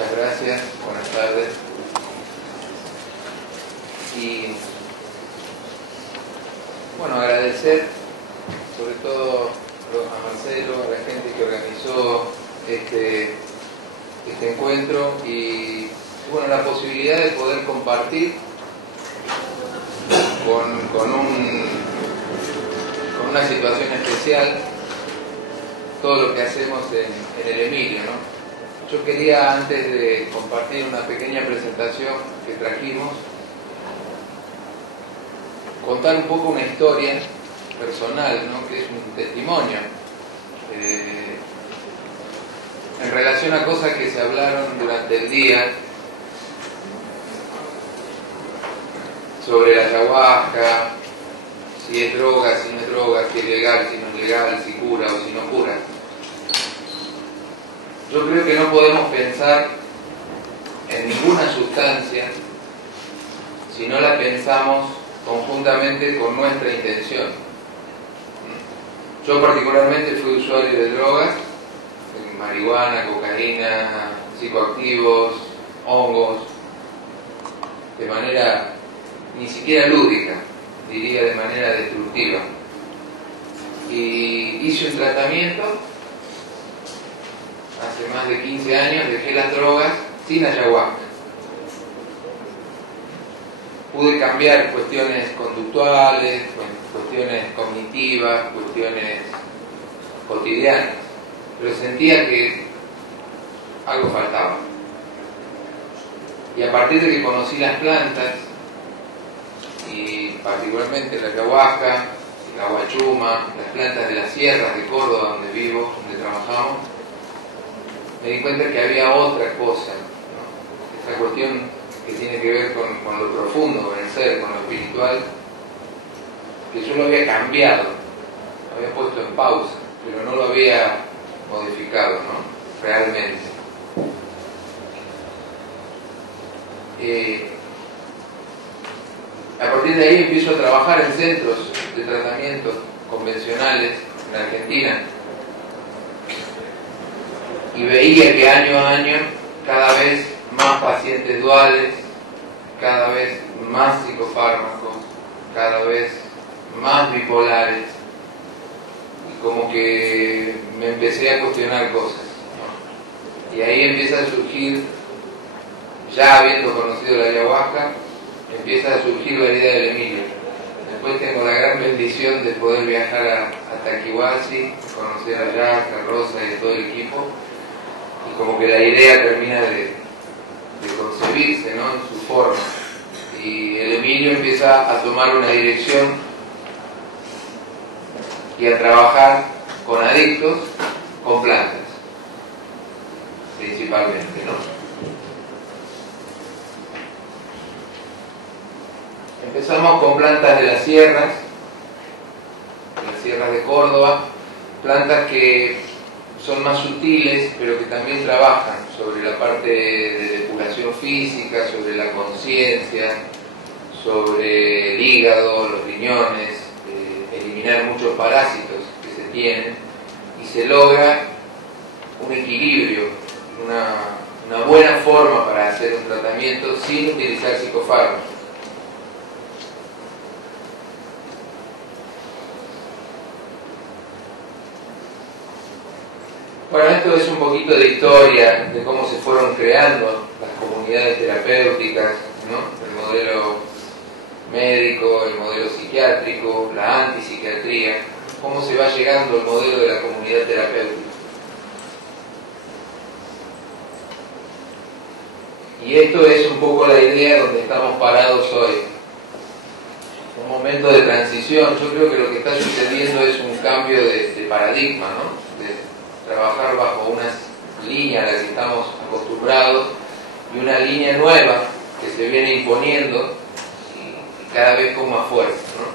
Muchas gracias, buenas tardes. Y bueno, agradecer sobre todo a Marcelo, a la gente que organizó este encuentro y bueno, la posibilidad de poder compartir con una situación especial todo lo que hacemos en el Emilio, ¿no? Yo quería, antes de compartir una pequeña presentación que trajimos, contar un poco una historia personal, ¿no? Que es un testimonio en relación a cosas que se hablaron durante el día sobre la ayahuasca, si es droga, si no es droga, si es legal, si no es legal, si cura o si no cura. Yo creo que no podemos pensar en ninguna sustancia si no la pensamos conjuntamente con nuestra intención. Yo particularmente fui usuario de drogas, marihuana, cocaína, psicoactivos, hongos, de manera ni siquiera lúdica, diría de manera destructiva. Y hice un tratamiento. Hace más de 15 años dejé las drogas sin ayahuasca. Pude cambiar cuestiones conductuales, cuestiones cognitivas, cuestiones cotidianas, pero sentía que algo faltaba. Y a partir de que conocí las plantas, y particularmente la ayahuasca, la guachuma, las plantas de las sierras de Córdoba, donde vivo, donde trabajamos, me di cuenta que había otra cosa, ¿no? Esa cuestión que tiene que ver con lo profundo, con el ser, con lo espiritual, que yo lo había cambiado, lo había puesto en pausa, pero no lo había modificado, ¿no? Realmente. A partir de ahí empiezo a trabajar en centros de tratamiento convencionales en Argentina. Y veía que año a año cada vez más pacientes duales, cada vez más psicofármacos, cada vez más bipolares, y como que me empecé a cuestionar cosas, ¿no? Y ahí empieza a surgir, ya habiendo conocido la ayahuasca, empieza a surgir la idea del Emilio. Después tengo la gran bendición de poder viajar a Taquihuasi, conocer a Jack, a Rosa y a todo el equipo. Y como que la idea termina de concebirse, ¿no? En su forma. Y el Emilio empieza a tomar una dirección y a trabajar con adictos, con plantas, principalmente, ¿no? Empezamos con plantas de las sierras de Córdoba, plantas que son más sutiles, pero que también trabajan sobre la parte de depuración física, sobre la conciencia, sobre el hígado, los riñones, eliminar muchos parásitos que se tienen, y se logra un equilibrio, una buena forma para hacer un tratamiento sin utilizar psicofármacos. Bueno, esto es un poquito de historia de cómo se fueron creando las comunidades terapéuticas, ¿no? El modelo médico, el modelo psiquiátrico, la antipsiquiatría, cómo se va llegando al modelo de la comunidad terapéutica. Y esto es un poco la idea donde estamos parados hoy. Un momento de transición. Yo creo que lo que está sucediendo es un cambio de paradigma, ¿no? Trabajar bajo unas líneas a las que estamos acostumbrados y una línea nueva que se viene imponiendo y cada vez con más fuerza, ¿no?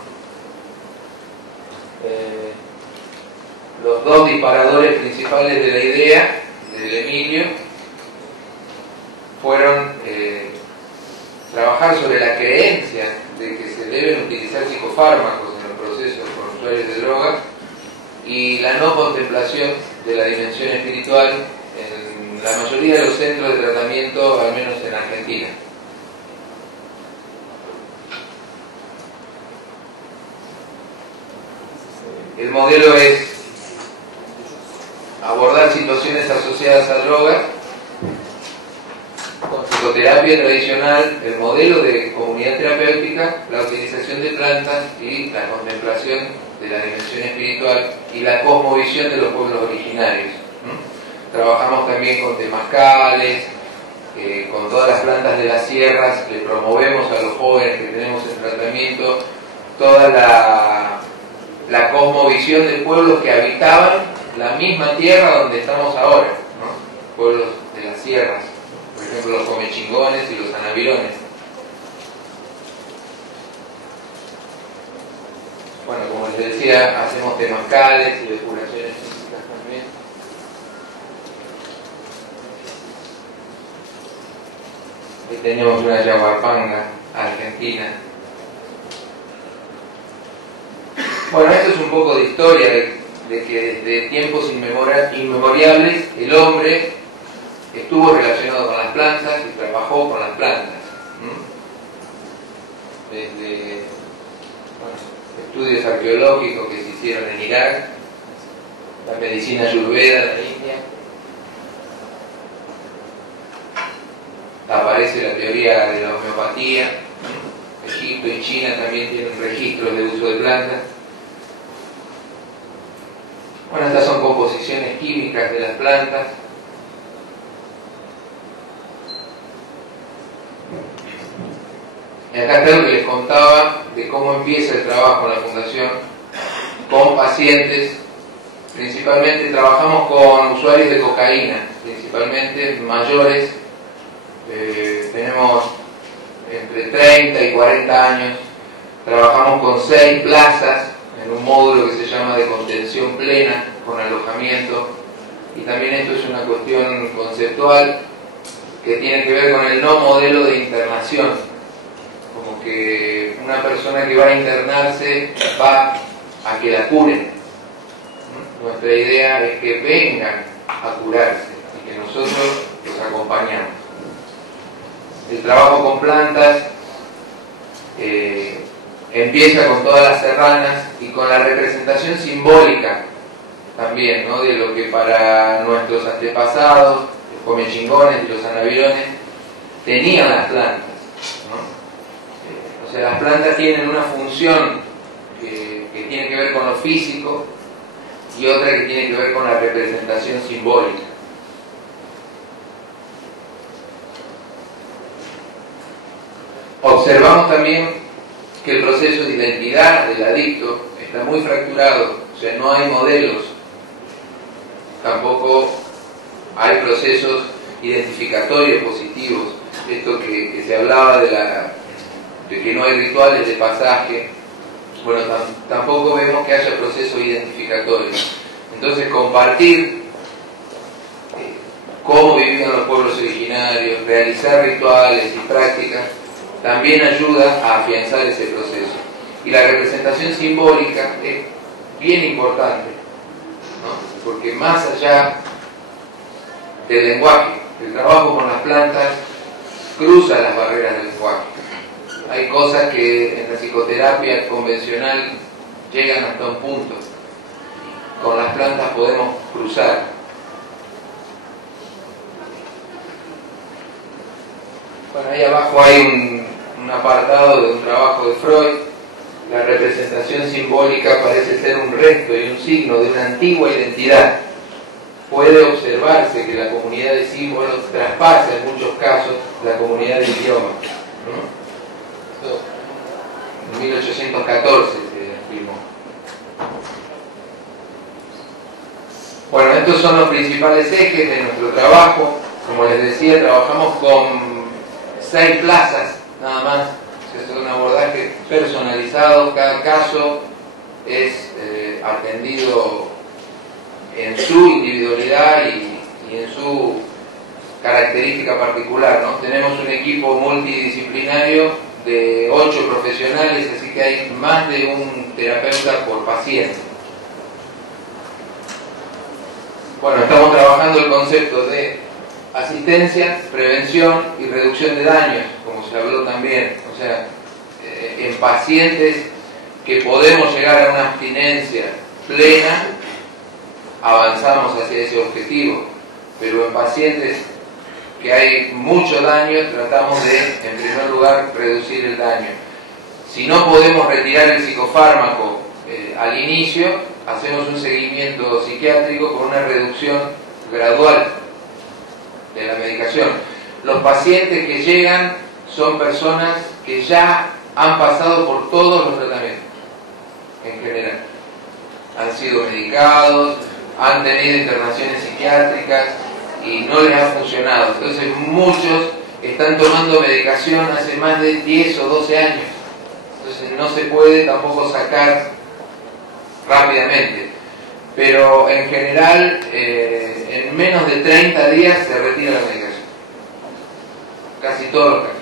Los dos disparadores principales de la idea del Emilio fueron trabajar sobre la creencia de que se deben utilizar psicofármacos en los procesos con usuarios de drogas y la no contemplación de la dimensión espiritual en la mayoría de los centros de tratamiento, al menos en Argentina. El modelo es abordar situaciones asociadas a drogas con psicoterapia tradicional, el modelo de comunidad terapéutica, la utilización de plantas y la contemplación de la dimensión espiritual y la cosmovisión de los pueblos originarios. Trabajamos también con temazcales, con todas las plantas de las sierras, le promovemos a los jóvenes que tenemos en tratamiento toda la cosmovisión de pueblos que habitaban la misma tierra donde estamos ahora, ¿no? Pueblos de las sierras, por ejemplo los comechingones y los anavirones. Bueno, como les decía, hacemos temazcales y depuraciones físicas también. Aquí tenemos una yaguapanga argentina. Bueno, esto es un poco de historia de que desde tiempos inmemoriales el hombre estuvo relacionado con las plantas y trabajó con las plantas. Desde estudios arqueológicos que se hicieron en Irak, la medicina ayurveda de la India, aparece la teoría de la homeopatía. Egipto y China también tienen registros de uso de plantas. Bueno, estas son composiciones químicas de las plantas. Y acá está lo que les contaba de cómo empieza el trabajo en la Fundación con pacientes. Principalmente trabajamos con usuarios de cocaína, principalmente mayores. Tenemos entre 30 y 40 años. Trabajamos con 6 plazas en un módulo que se llama de contención plena, con alojamiento, y también esto es una cuestión conceptual que tiene que ver con el no modelo de internación, como que una persona que va a internarse va a que la curen. Nuestra idea es que vengan a curarse y que nosotros los acompañamos. El trabajo con plantas empieza con todas las serranas y con la representación simbólica también, ¿no? De lo que para nuestros antepasados, los comechingones y los anavirones, tenían las plantas, ¿no? O sea, las plantas tienen una función que tiene que ver con lo físico y otra que tiene que ver con la representación simbólica. Observamos también que el proceso de identidad del adicto está muy fracturado, o sea, no hay modelos, tampoco hay procesos identificatorios positivos. Esto que se hablaba de que no hay rituales de pasaje, bueno, tampoco vemos que haya procesos identificatorios. Entonces, compartir cómo vivían los pueblos originarios, realizar rituales y prácticas, también ayuda a afianzar ese proceso. Y la representación simbólica es bien importante, ¿no? Porque más allá del lenguaje, el trabajo con las plantas cruza las barreras del lenguaje. Hay cosas que en la psicoterapia convencional llegan hasta un punto. Con las plantas podemos cruzar. Bueno, ahí abajo hay un apartado de un trabajo de Freud. La representación simbólica parece ser un resto y un signo de una antigua identidad. Puede observarse que la comunidad de símbolos traspasa en muchos casos la comunidad de idioma, ¿no? Esto, en 1814 se afirmó. Bueno, estos son los principales ejes de nuestro trabajo. Como les decía, trabajamos con 6 plazas nada más. Es un abordaje personalizado, cada caso es atendido en su individualidad y en su característica particular, ¿no? Tenemos un equipo multidisciplinario de 8 profesionales, así que hay más de un terapeuta por paciente. Bueno, estamos trabajando el concepto de asistencia, prevención y reducción de daños, como se habló también. O sea, en pacientes que podemos llegar a una abstinencia plena, avanzamos hacia ese objetivo, pero en pacientes que hay mucho daño, tratamos de, en primer lugar, reducir el daño. Si no podemos retirar el psicofármaco al inicio, hacemos un seguimiento psiquiátrico con una reducción gradual de la medicación. Los pacientes que llegan son personas que ya han pasado por todos los tratamientos, en general. Han sido medicados, han tenido internaciones psiquiátricas y no les ha funcionado. Entonces muchos están tomando medicación hace más de 10 o 12 años. Entonces no se puede tampoco sacar rápidamente. Pero en general, en menos de 30 días se retira la medicación. Casi todos los casos.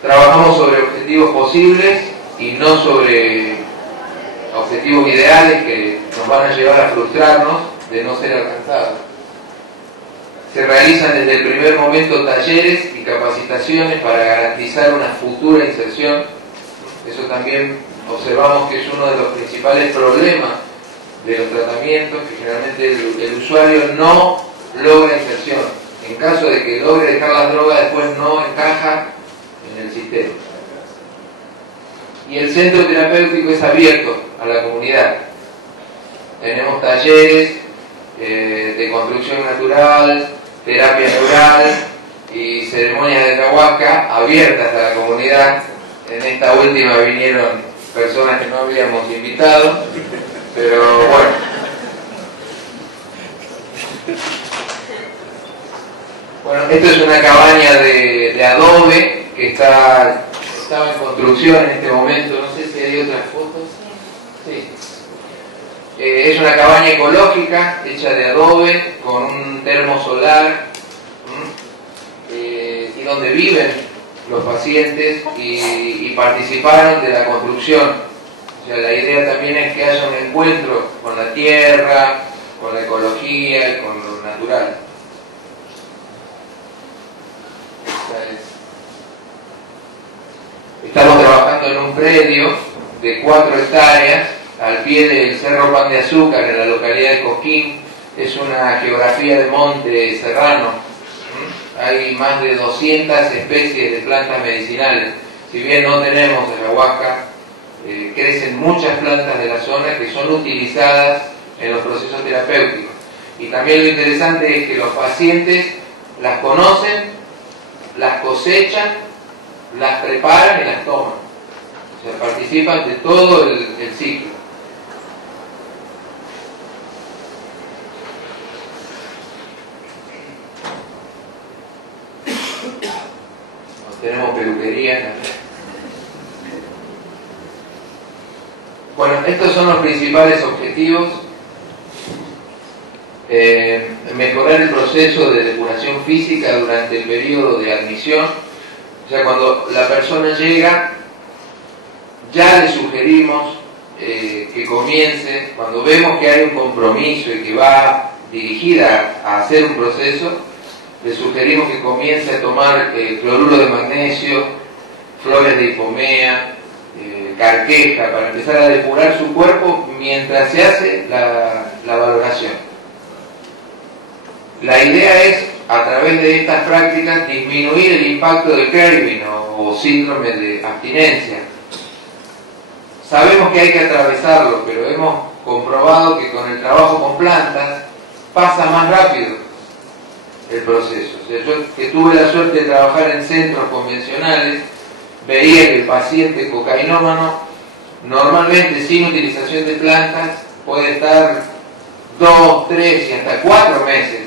Trabajamos sobre objetivos posibles y no sobre objetivos ideales que nos van a llevar a frustrarnos de no ser alcanzados. Se realizan desde el primer momento talleres y capacitaciones para garantizar una futura inserción. Eso también observamos que es uno de los principales problemas de los tratamientos, que generalmente el usuario no logra inserción. En caso de que logre dejar las drogas, después no encaja en el sistema. Y el centro terapéutico es abierto a la comunidad. Tenemos talleres de construcción natural, terapia neural y ceremonias de ayahuasca abiertas a la comunidad. En esta última vinieron personas que no habíamos invitado, pero bueno. Bueno, esto es una cabaña de adobe que estaba en construcción en este momento. No sé si hay otras fotos. Sí. Es una cabaña ecológica hecha de adobe con un termo solar y donde viven los pacientes y participaron de la construcción. O sea, la idea también es que haya un encuentro con la tierra, con la ecología y con lo natural. Estamos trabajando en un predio de 4 hectáreas al pie del Cerro Pan de Azúcar, en la localidad de Cosquín. Es una geografía de monte serrano. Hay más de 200 especies de plantas medicinales. Si bien no tenemos ayahuasca, crecen muchas plantas de la zona que son utilizadas en los procesos terapéuticos. Y también lo interesante es que los pacientes las conocen, las cosechan, las preparan y las toman. O sea, participan de todo el ciclo. Tenemos peluquería también. Bueno, estos son los principales objetivos. Mejorar el proceso de depuración física durante el periodo de admisión. O sea, cuando la persona llega, ya le sugerimos que comience, cuando vemos que hay un compromiso y que va dirigida a hacer un proceso, le sugerimos que comience a tomar cloruro de magnesio, flores de hipomea, carqueja, para empezar a depurar su cuerpo mientras se hace la valoración. La idea es, a través de estas prácticas, disminuir el impacto del craving o síndrome de abstinencia. Sabemos que hay que atravesarlo, pero hemos comprobado que con el trabajo con plantas pasa más rápido el proceso. O sea, yo que tuve la suerte de trabajar en centros convencionales, veía que el paciente cocainómano normalmente sin utilización de plantas puede estar 2, 3 y hasta 4 meses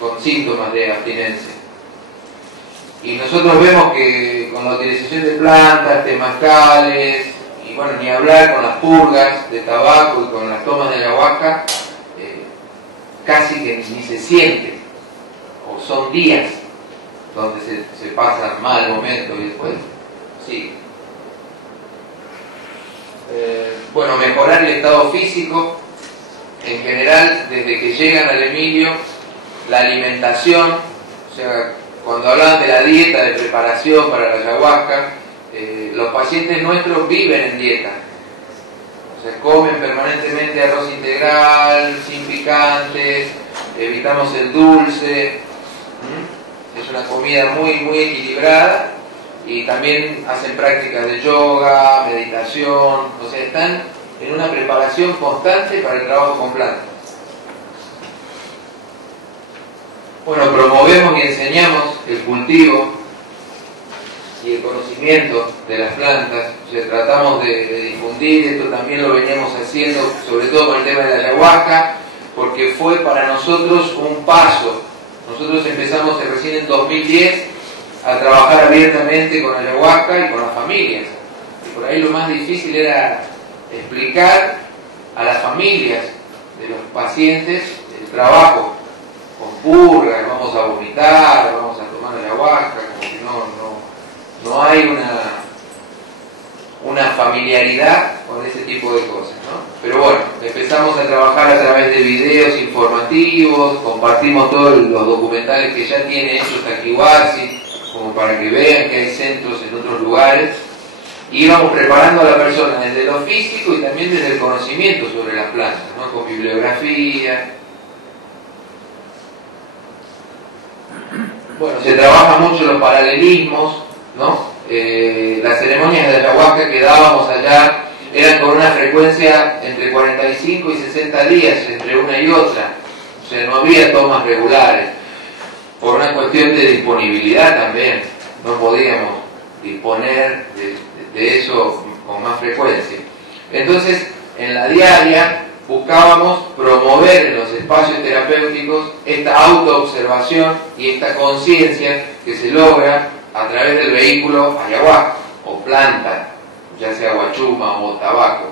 con síntomas de abstinencia. Y nosotros vemos que con la utilización de plantas, temazcales, y bueno, ni hablar con las purgas de tabaco y con las tomas de ayahuasca, casi que ni se siente. O son días donde se pasa mal momento y después sí. Bueno, mejorar el estado físico. En general, desde que llegan al Emilio, la alimentación, o sea, cuando hablaban de la dieta de preparación para la ayahuasca, los pacientes nuestros viven en dieta. O sea, comen permanentemente arroz integral, sin picantes, evitamos el dulce. Es una comida muy equilibrada, y también hacen prácticas de yoga, meditación, o sea, están en una preparación constante para el trabajo con plantas. Bueno, promovemos y enseñamos el cultivo y el conocimiento de las plantas. O sea, tratamos de difundir, esto también lo veníamos haciendo, sobre todo con el tema de la ayahuasca, porque fue para nosotros un paso. Nosotros empezamos recién en 2010 a trabajar abiertamente con ayahuasca y con las familias. Y por ahí lo más difícil era explicar a las familias de los pacientes el trabajo con purga, vamos a vomitar, vamos a tomar ayahuasca, como que no hay una familiaridad con ese tipo de cosas, ¿no? Pero bueno, empezamos a trabajar a través de videos informativos, compartimos todos los documentales que ya tiene hecho Taquihuasi, como para que vean que hay centros en otros lugares, y íbamos preparando a la persona desde lo físico y también desde el conocimiento sobre las plantas, ¿no? Con bibliografía. Bueno, se trabaja mucho los paralelismos, ¿no? Las ceremonias de ayahuasca que dábamos allá eran con una frecuencia entre 45 y 60 días entre una y otra, o sea, no había tomas regulares, por una cuestión de disponibilidad también, no podíamos disponer de eso con más frecuencia. Entonces, en la diaria buscábamos promover en los espacios terapéuticos esta autoobservación y esta conciencia que se logra a través del vehículo ayahuasca o planta, ya sea guachuma o tabaco.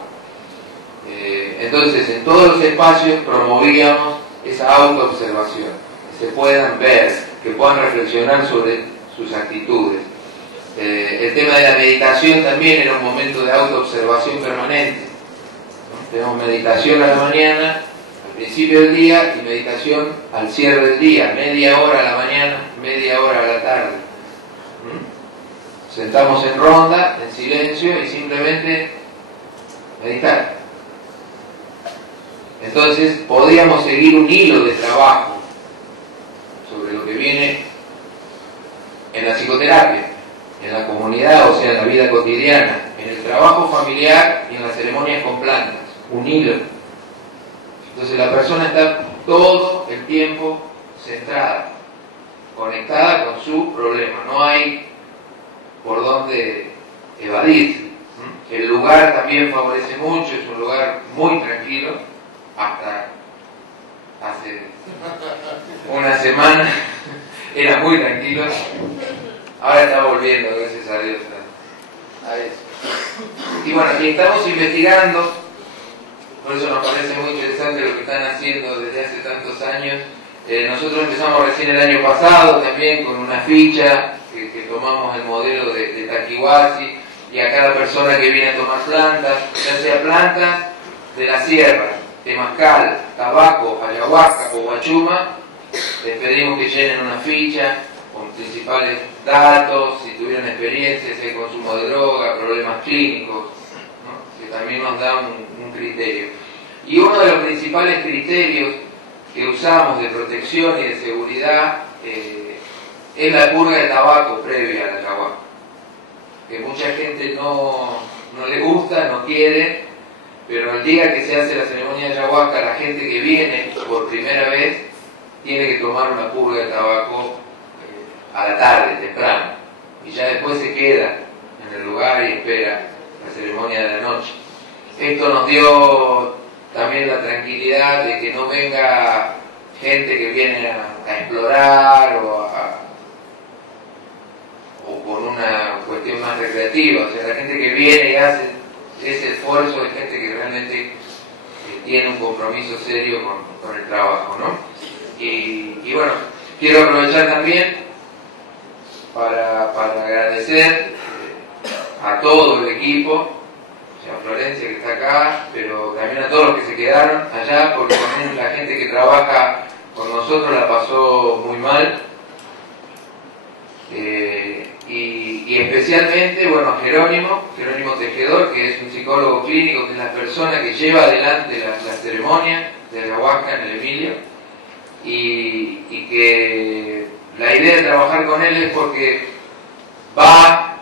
Entonces, en todos los espacios promovíamos esa autoobservación, que se puedan ver, que puedan reflexionar sobre sus actitudes. El tema de la meditación también era un momento de autoobservación permanente. Tenemos meditación a la mañana, al principio del día, y meditación al cierre del día, media hora a la mañana, media hora a la tarde. Sentamos en ronda, en silencio, y simplemente meditar. Entonces podíamos seguir un hilo de trabajo sobre lo que viene en la psicoterapia, en la comunidad, o sea, en la vida cotidiana, en el trabajo familiar y en las ceremonias con plantas, un hilo. Entonces la persona está todo el tiempo centrada, conectada con su problema, no hay por dónde evadir. El lugar también favorece mucho, es un lugar muy tranquilo, hasta hace una semana era muy tranquilo, ahora está volviendo, gracias a Dios, a eso. Y bueno, y estamos investigando, por eso nos parece muy interesante lo que están haciendo desde hace tantos años. Nosotros empezamos recién el año pasado también con una ficha que tomamos el modelo de Taquihuasi, y a cada persona que viene a tomar plantas, ya sea plantas de la sierra, temazcal, tabaco, ayahuasca o guachuma, les pedimos que llenen una ficha con principales datos, si tuvieron experiencias de consumo de droga, problemas clínicos, ¿no? Que también nos da un criterio. Y uno de los principales criterios que usamos de protección y de seguridad es la purga de tabaco previa a la ayahuasca, que mucha gente no le gusta, no quiere, pero el día que se hace la ceremonia de ayahuasca, la gente que viene por primera vez tiene que tomar una purga de tabaco a la tarde, temprano, y ya después se queda en el lugar y espera la ceremonia de la noche. Esto nos dio también la tranquilidad de que no venga gente que viene a explorar o con una cuestión más recreativa. O sea, la gente que viene y hace ese esfuerzo es gente que realmente tiene un compromiso serio con el trabajo, ¿no? Y bueno, quiero aprovechar también para agradecer a todo el equipo, a Florencia que está acá, pero también a todos los que se quedaron allá, porque también la gente que trabaja con nosotros la pasó muy mal. Y especialmente, bueno, Jerónimo Tejedor, que es un psicólogo clínico, que es la persona que lleva adelante la ceremonia de ayahuasca en el Emilio, y que la idea de trabajar con él es porque va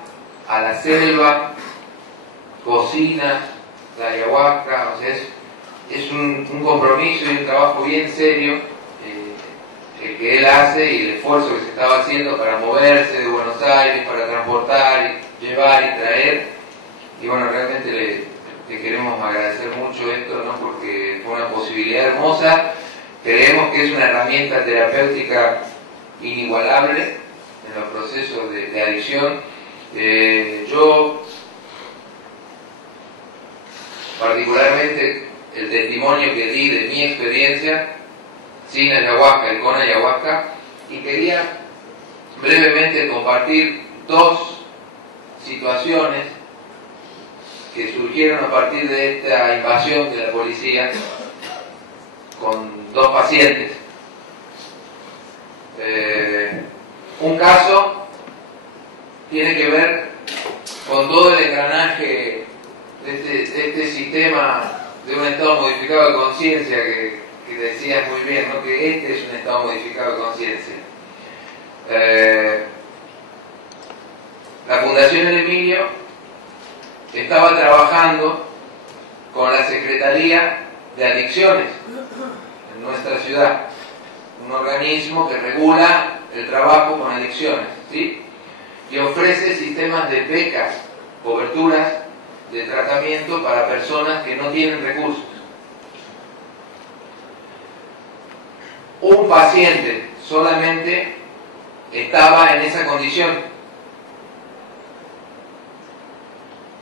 a la selva, cocina la ayahuasca, o sea, es un compromiso y un trabajo bien serio el que él hace, y el esfuerzo que se estaba haciendo para moverse de Buenos Aires, para transportar, y llevar y traer. Y bueno, realmente le queremos agradecer mucho esto, ¿no? Porque fue una posibilidad hermosa. Creemos que es una herramienta terapéutica inigualable en los procesos de adicción. Yo particularmente, el testimonio que di de mi experiencia sin ayahuasca y con ayahuasca, y quería brevemente compartir dos situaciones que surgieron a partir de esta invasión de la policía con dos pacientes. Un caso tiene que ver con todo el engranaje de este sistema de un estado modificado de conciencia que decías muy bien, ¿no? Que este es un estado modificado de conciencia. La Fundación El Emilio estaba trabajando con la Secretaría de Adicciones en nuestra ciudad, un organismo que regula el trabajo con adicciones, ¿sí? Y ofrece sistemas de becas, coberturas de tratamiento para personas que no tienen recursos. Un paciente solamente estaba en esa condición.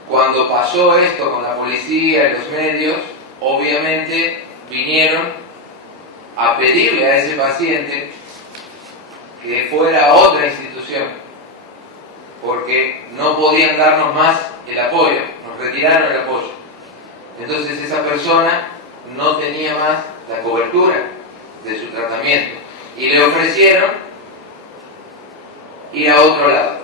Cuando pasó esto con la policía y los medios, obviamente vinieron a pedirle a ese paciente que fuera a otra institución, porque no podían darnos más el apoyo, nos retiraron el apoyo. Entonces esa persona no tenía más la cobertura de su tratamiento y le ofrecieron ir a otro lado.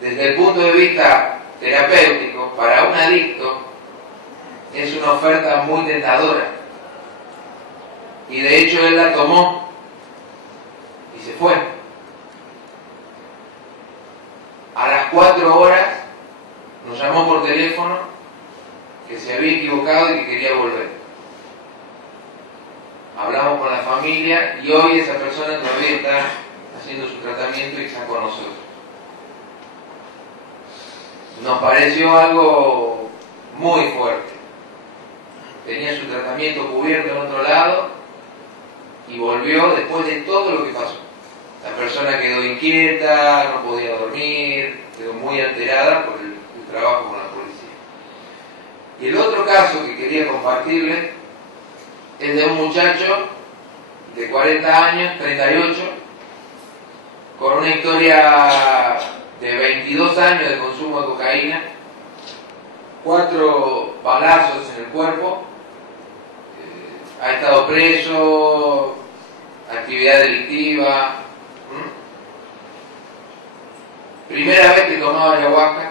Desde el punto de vista terapéutico, para un adicto es una oferta muy tentadora, y de hecho él la tomó y se fue. A las 4 horas nos llamó por teléfono que se había equivocado y que quería volver. Hablamos con la familia y hoy esa persona todavía está haciendo su tratamiento y está con nosotros. Nos pareció algo muy fuerte. Tenía su tratamiento cubierto en otro lado y volvió después de todo lo que pasó. La persona quedó inquieta, no podía dormir, quedó muy alterada por el trabajo con la policía. Y el otro caso que quería compartirles es de un muchacho de 40 años, 38, con una historia de 22 años de consumo de cocaína, 4 balazos en el cuerpo, ha estado preso, actividad delictiva. Primera vez que tomaba ayahuasca,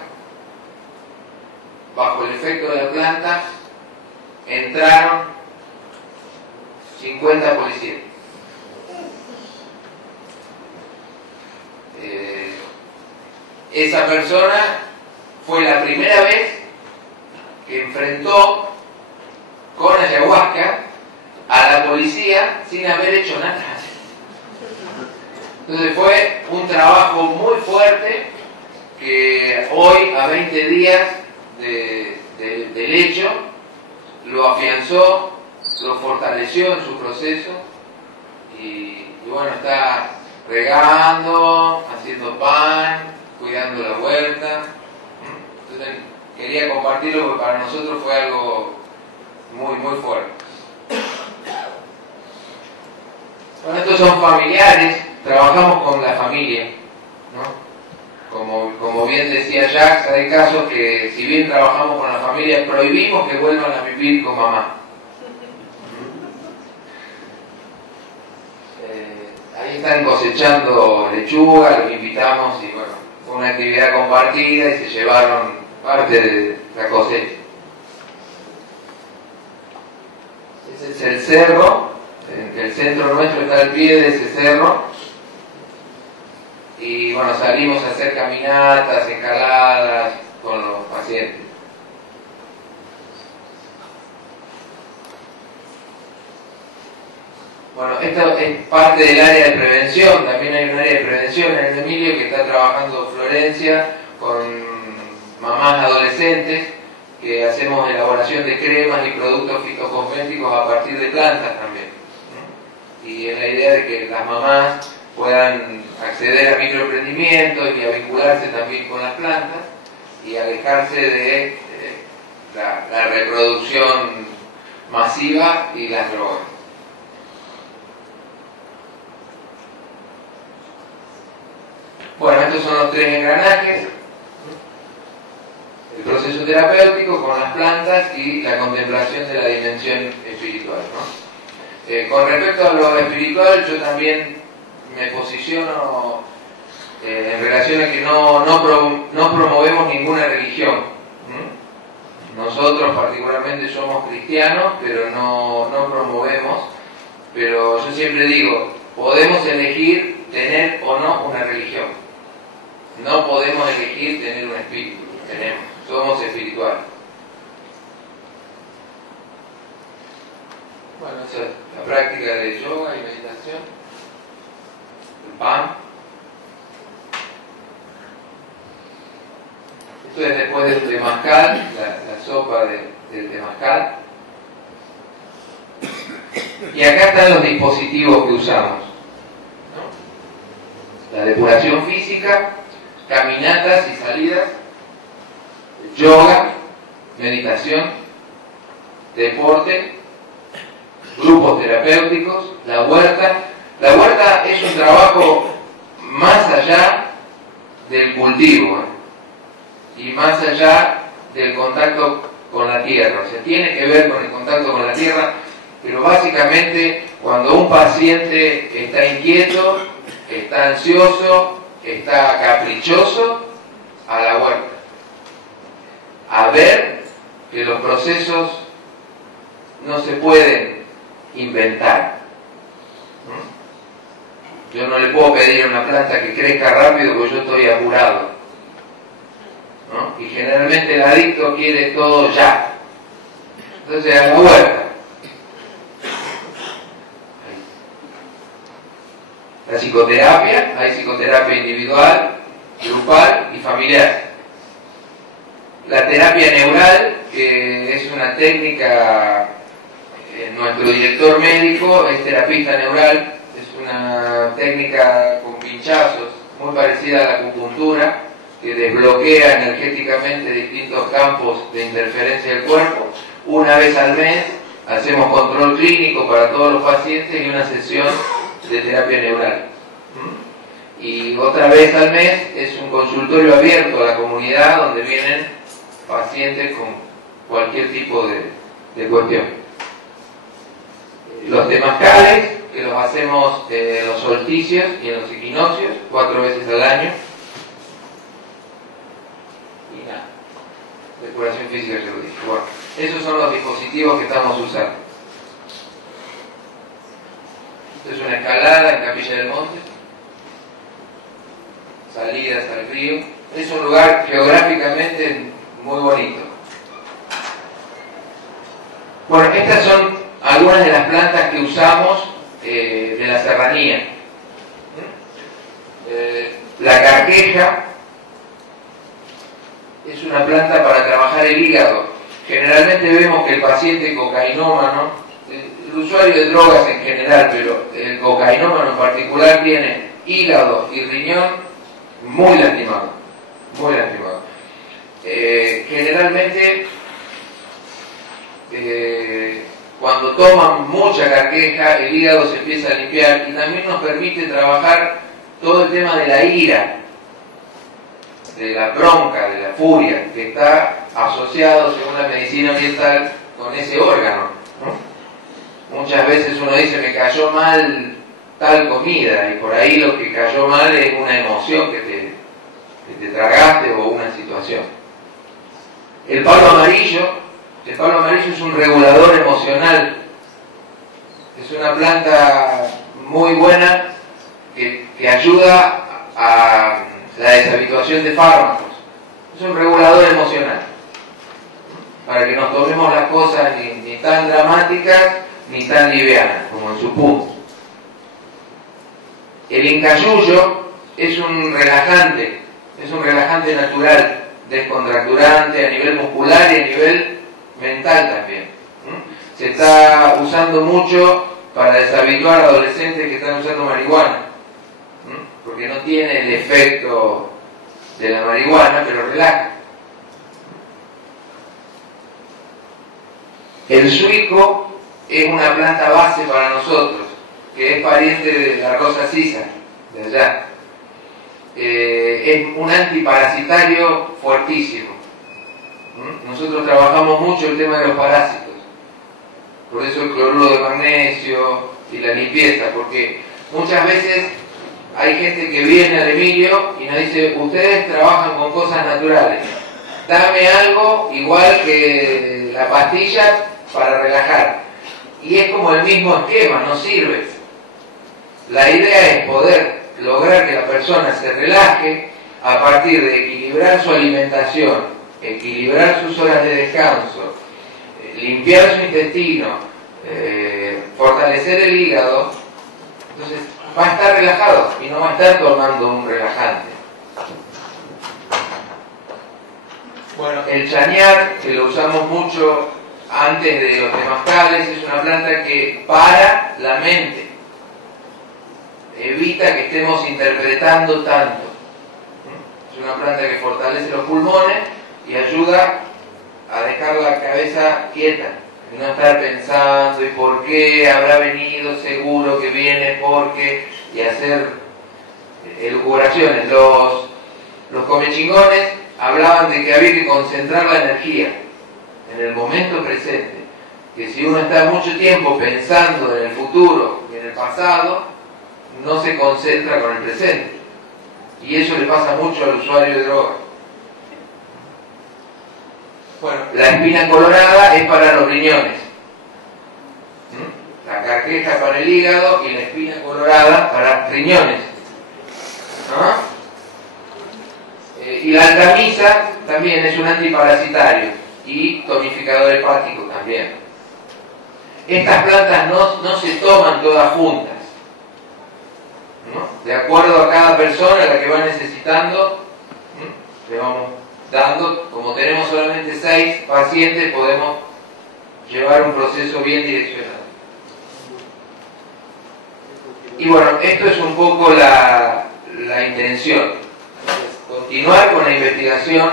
bajo el efecto de la planta, entraron 50 policías. Esa persona fue la primera vez que enfrentó con ayahuasca a la policía sin haber hecho nada. Entonces fue un trabajo muy fuerte que hoy, a 20 días del hecho, lo afianzó, lo fortaleció en su proceso y bueno, está regando, haciendo pan, cuidando la huerta. Entonces quería compartirlo porque para nosotros fue algo muy, muy fuerte. Bueno, estos son familiares, trabajamos con la familia, ¿no? Como bien decía Jacques, hay casos que si bien trabajamos con la familia, prohibimos que vuelvan a vivir con mamá. están cosechando lechuga, los invitamos y bueno, fue una actividad compartida y se llevaron parte de la cosecha. Ese es el cerro, en el centro nuestro está al pie de ese cerro y bueno, salimos a hacer caminatas, escaladas con los pacientes. Bueno, esto es parte del área de prevención, también hay un área de prevención en el Emilio que está trabajando Florencia con mamás adolescentes, que hacemos elaboración de cremas y productos fitocosméticos a partir de plantas también, ¿no? Y es la idea de que las mamás puedan acceder a microemprendimientos y a vincularse también con las plantas y alejarse de la reproducción masiva y las drogas. Bueno, estos son los tres engranajes: el proceso terapéutico con las plantas y la contemplación de la dimensión espiritual, ¿no? Con respecto a lo espiritual, yo también me posiciono en relación a que no promovemos ninguna religión. Nosotros particularmente somos cristianos, pero no promovemos. Pero yo siempre digo, podemos elegir tener o no una religión. No podemos elegir tener un espíritu. Somos espirituales. Bueno, esa es la práctica de yoga y meditación. El pan. Esto es después del temazcal, la sopa del temazcal. Y acá están los dispositivos que usamos, ¿no? La depuración física, caminatas y salidas, yoga, meditación, deporte, grupos terapéuticos, la huerta. La huerta es un trabajo más allá del cultivo, y más allá del contacto con la tierra. O sea, tiene que ver con el contacto con la tierra, pero básicamente cuando un paciente está inquieto, está ansioso, está caprichoso, a la huerta, a ver que los procesos no se pueden inventar. Yo no le puedo pedir a una planta que crezca rápido porque yo estoy apurado, ¿no? Y generalmente el adicto quiere todo ya. Entonces a la huerta. La psicoterapia, hay psicoterapia individual, grupal y familiar. La terapia neural, que es una técnica, nuestro director médico es terapista neural, es una técnica con pinchazos, muy parecida a la acupuntura, que desbloquea energéticamente distintos campos de interferencia del cuerpo. Una vez al mes hacemos control clínico para todos los pacientes y una sesión de terapia neural. Y otra vez al mes es un consultorio abierto a la comunidad donde vienen pacientes con cualquier tipo de cuestión. Los temazcales, que los hacemos en los solsticios y en los equinoccios, 4 veces al año. Y nada, depuración física, ya lo dije. Bueno, esos son los dispositivos que estamos usando. Esto es una escalada en Capilla del Monte, salidas al río. Es un lugar geográficamente muy bonito. Bueno, estas son algunas de las plantas que usamos de la serranía. La carqueja es una planta para trabajar el hígado. Generalmente vemos que el paciente cocainómano, el usuario de drogas en general, pero el cocainómano en particular, tiene hígado y riñón muy lastimado, muy lastimado. Generalmente cuando toman mucha carqueja, el hígado se empieza a limpiar y también nos permite trabajar todo el tema de la ira, de la bronca, de la furia, que está asociado, según la medicina ambiental, con ese órgano, ¿no? Muchas veces uno dice, me cayó mal tal comida, y por ahí lo que cayó mal es una emoción que te tragaste o una situación. El palo amarillo es un regulador emocional, es una planta muy buena que ayuda a la deshabituación de fármacos, es un regulador emocional, para que nos tomemos las cosas ni tan dramáticas ni tan livianas, como en su punto. El incayuyo es un relajante natural, descontracturante a nivel muscular y a nivel mental también. Se está usando mucho para deshabituar a adolescentes que están usando marihuana, porque no tiene el efecto de la marihuana, pero relaja. El suico es una planta base para nosotros, que es pariente de la rosa sisa, de allá. Es un antiparasitario fuertísimo. Nosotros trabajamos mucho el tema de los parásitos, por eso el cloruro de magnesio y la limpieza, porque muchas veces hay gente que viene al Emilio y nos dice: ustedes trabajan con cosas naturales, dame algo igual que la pastilla para relajar. Y es como el mismo esquema, no sirve. La idea es poder lograr que la persona se relaje a partir de equilibrar su alimentación, equilibrar sus horas de descanso, limpiar su intestino, fortalecer el hígado. Entonces va a estar relajado y no va a estar tomando un relajante. Bueno, el chañar, que lo usamos mucho antes de los temazcales, es una planta que para la mente, evita que estemos interpretando tanto. Es una planta que fortalece los pulmones y ayuda a dejar la cabeza quieta, y no estar pensando: ¿y por qué habrá venido? Seguro que viene porque... y hacer elucubraciones. Los comechingones hablaban de que había que concentrar la energía en el momento presente, que si uno está mucho tiempo pensando en el futuro y en el pasado, no se concentra con el presente, y eso le pasa mucho al usuario de droga. Bueno, la espina colorada es para los riñones, la carqueja para el hígado y la espina colorada para riñones, y la alcamisa también es un antiparasitario y tonificador hepático también. Estas plantas no se toman todas juntas, de acuerdo a cada persona, la que va necesitando, le vamos dando. Como tenemos solamente 6 pacientes, podemos llevar un proceso bien direccionado. Y bueno, esto es un poco la intención: continuar con la investigación,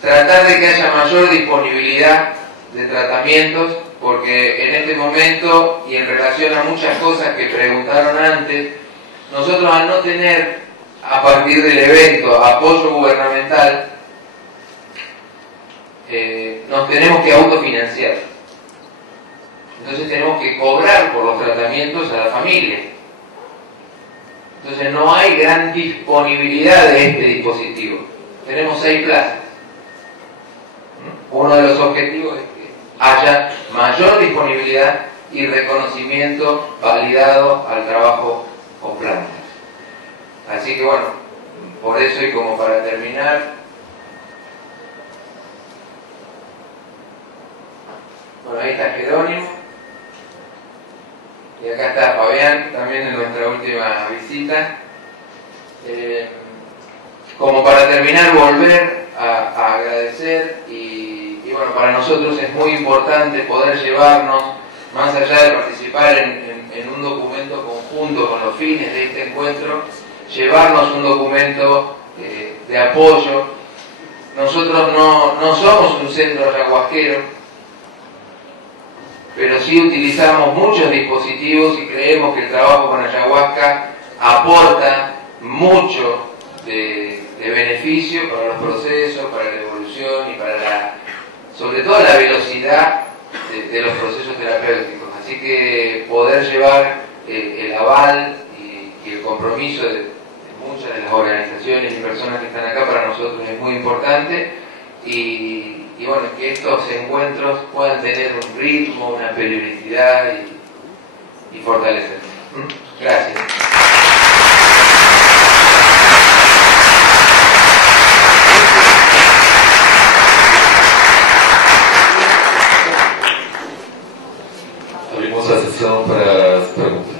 tratar de que haya mayor disponibilidad de tratamientos, porque en este momento, y en relación a muchas cosas que preguntaron antes, nosotros, al no tener a partir del evento apoyo gubernamental, nos tenemos que autofinanciar. Entonces tenemos que cobrar por los tratamientos a la familia. Entonces no hay gran disponibilidad de este dispositivo. Tenemos 6 plazas. Uno de los objetivos es que haya mayor disponibilidad y reconocimiento validado al trabajo con plantas. Así que bueno, por eso, y como para terminar, bueno, ahí está Jerónimo, y acá está Fabián, también en nuestra última visita. Como para terminar, volver a agradecer, y bueno, para nosotros es muy importante poder llevarnos, más allá de participar en un documento conjunto con los fines de este encuentro, llevarnos un documento de apoyo. Nosotros no somos un centro ayahuasquero, pero sí utilizamos muchos dispositivos y creemos que el trabajo con ayahuasca aporta mucho de beneficio para los procesos, para la evolución y para sobre todo la velocidad de los procesos terapéuticos. Así que poder llevar el aval compromiso de muchas de las organizaciones y personas que están acá para nosotros es muy importante, y bueno, que estos encuentros puedan tener un ritmo, una periodicidad y fortalecerse. Gracias. Abrimos a sessão para as perguntas.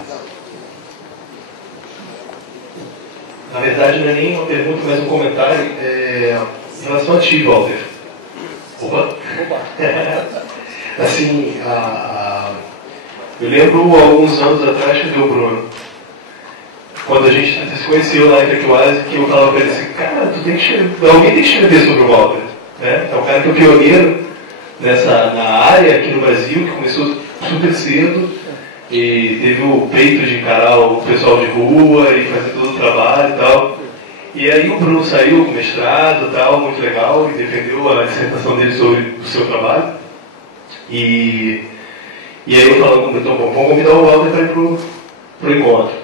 Na verdade, não é nem uma pergunta, mas um comentário em relação a ti, Walter. Opa! Assim, eu lembro alguns anos atrás que deu o Bruno, quando a gente se conheceu lá em Trequoise, que eu falava para ele assim, cara, alguém tem que escrever sobre o Walter, né? É um cara que é pioneiro na área aqui no Brasil, que começou super cedo e teve o peito de encarar o pessoal de rua e fazer todo o trabalho e tal. E aí o Bruno saiu com mestrado e tal, muito legal, e defendeu a dissertação dele sobre o seu trabalho. E aí eu falando, então vamos convidar o Walter para ir pro encontro.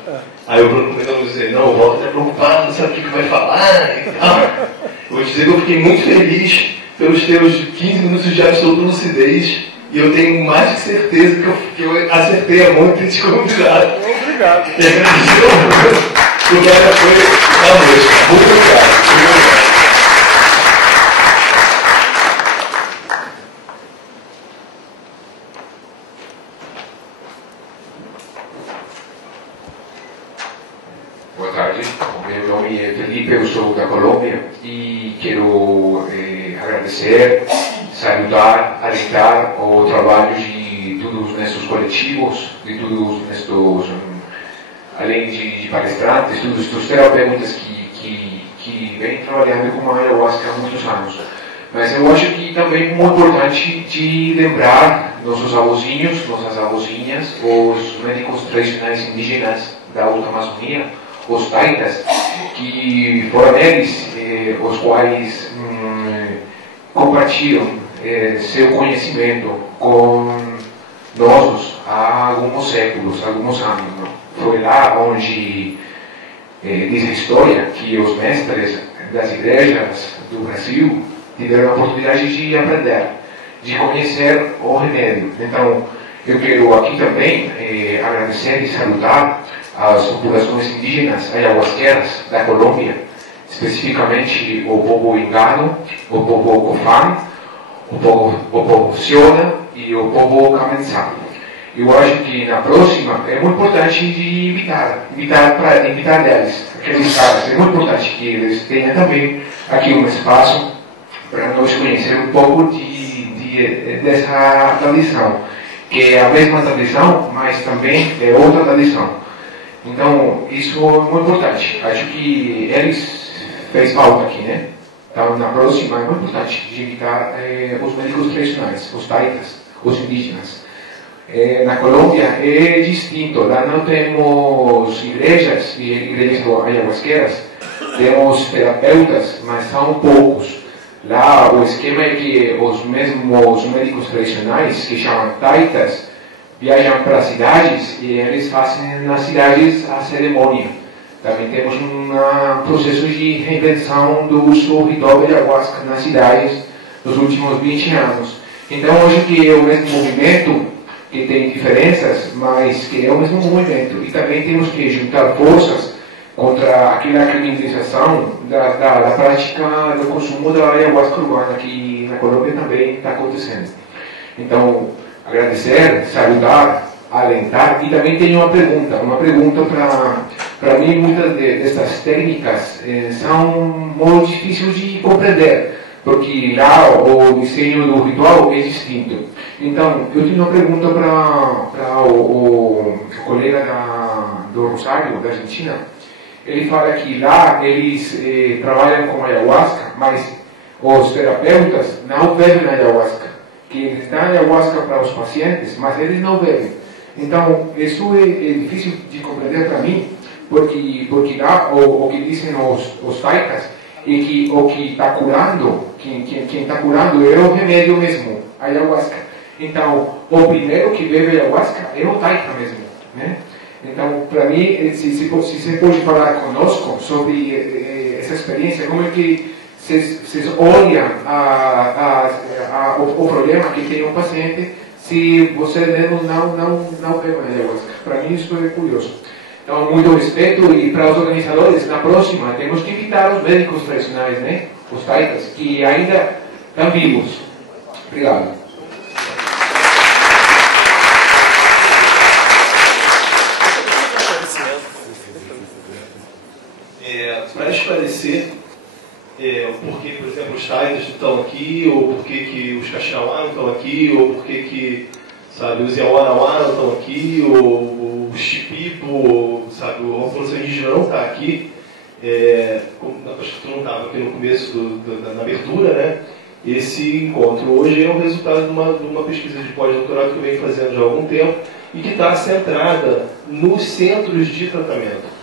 Aí o Bruno começou a dizer, não, o Walter está preocupado, não sabe o que vai falar e tal. Eu vou dizer que eu fiquei muito feliz pelos teus 15 minutos de absoluta lucidez, e eu tenho mais que certeza que eu acertei a mão e te convidado. Obrigado. E agradecer o que era foi da noite. Muito obrigado. Boa tarde, meu nome é Felipe, eu sou da Colômbia e quero agradecer, salutar, alentar o trabalho de todos nesses coletivos, de todos nestes, além de palestrantes, todos estes terapeutas que vêm trabalhando com a ayahuasca há muitos anos. Mas eu acho que também é muito importante de lembrar nossos avôzinhos, nossas avôzinhas, os médicos tradicionais indígenas da Alta Amazônia, os taitas, que foram eles os quais compartilham seu conhecimento com nós há alguns séculos, alguns anos. Não? Foi lá onde diz a história que os mestres das igrejas do Brasil tiveram a oportunidade de aprender, de conhecer o remédio. Então, eu quero aqui também agradecer e salutar as populações indígenas ayahuasqueras da Colômbia, especificamente o povo Ingano, o povo Cofán, o povo Siona e o povo Camensá. Eu acho que na próxima é muito importante de invitar deles, aqueles caras, é muito importante que eles tenham também aqui um espaço para nós conhecer um pouco dessa tradição, que é a mesma tradição, mas também é outra tradição. Então, isso é muito importante. Acho que eles fez falta aqui, né? Então, na próxima é muito importante de invitar os médicos tradicionais, os taitas, os indígenas. Na Colômbia é distinto. Lá não temos igrejas e igrejas ayahuasqueras. Temos terapeutas, mas são poucos. Lá o esquema é que os mesmos médicos tradicionais, que chamam taitas, viajam para cidades e eles fazem nas cidades a cerimônia. Também temos um processo de reinvenção do uso ritual de ayahuasca nas cidades nos últimos 20 anos. Então, hoje que é o mesmo movimento, que tem diferenças, mas que é o mesmo movimento. E também temos que juntar forças contra aquela criminalização da prática do consumo da ayahuasca urbana, que na Colômbia também está acontecendo. Então, agradecer, salutar, alentar, e também tenho uma pergunta para mim. Muitas dessas técnicas são muito difíceis de compreender, porque lá o desenho do ritual é distinto. Então, eu tenho uma pergunta para o colega do Rosário, da Argentina. Ele fala que lá eles trabalham com ayahuasca, mas os terapeutas não bebem ayahuasca, que eles dão ayahuasca para os pacientes, mas eles não bebem. Então, isso é difícil de compreender para mim, porque lá o que dizem os taitas é que o que está curando, quem está curando é o remédio mesmo, a ayahuasca. Então, o primeiro que bebe ayahuasca é o taita mesmo, né? Então, para mim, se você pode falar conosco sobre essa experiência, como é que vocês olham o problema que tem o paciente se você mesmo não pega a ayahuasca. Para mim, isso é curioso. Então, muito respeito, e para os organizadores, na próxima, temos que invitar os médicos tradicionais, né? Os taitas, que ainda estão vivos. Obrigado. Para esclarecer por que, por exemplo, os taitas estão aqui, ou por que os Kaxinawá não estão aqui, ou por que sabe, os Yawanawá não estão aqui, ou os Shipipo, sabe, a população indígena não está aqui. Acho que tu não estava aqui no começo na abertura, né? Esse encontro hoje é o resultado de uma pesquisa de pós-doutorado que eu venho fazendo já há algum tempo e que está centrada nos centros de tratamento.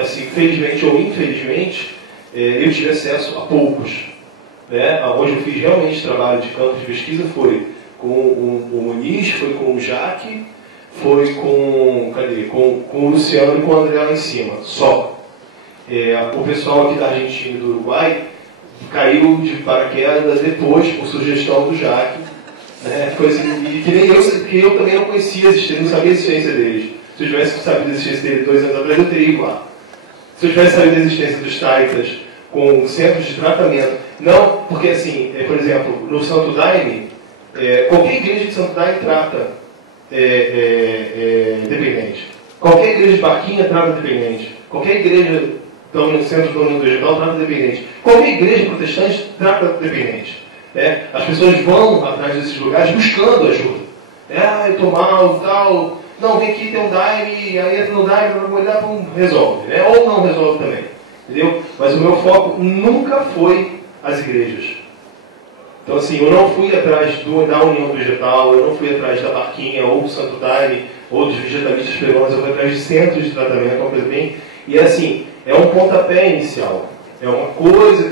Assim, felizmente ou infelizmente, eu tive acesso a poucos. Né? Onde eu fiz realmente trabalho de campo de pesquisa foi com o Muniz, foi com o Jaque, foi com o Luciano e com o André lá em cima, só. O pessoal aqui da Argentina e do Uruguai caiu de paraquedas depois, por sugestão do Jaque, né? E que nem eu também não conhecia a existência, não sabia a existência deles. Se eu tivesse sabido da existência dele 2 anos atrás, eu teria ido lá. Se eu tivesse sabido da existência dos taitas com centros de tratamento, não, porque assim, por exemplo, no Santo Daime, qualquer igreja de Santo Daime trata dependente. Qualquer igreja de Barquinha trata dependente. Qualquer igreja no centro da União Vegetal trata dependente. Qualquer igreja protestante trata dependente. As pessoas vão atrás desses lugares buscando ajuda. Eu estou mal, tal. Não, vem aqui, tem um daime, aí entra no daime, vai olhar, resolve. Né? Ou não resolve também. Entendeu? Mas o meu foco nunca foi as igrejas. Então, assim, eu não fui atrás da União Vegetal, eu não fui atrás da Barquinha, ou do Santo Daime, ou dos vegetalistas peruanos, eu fui atrás de centros de tratamento, uma coisa bem... E, assim, é um pontapé inicial. É uma coisa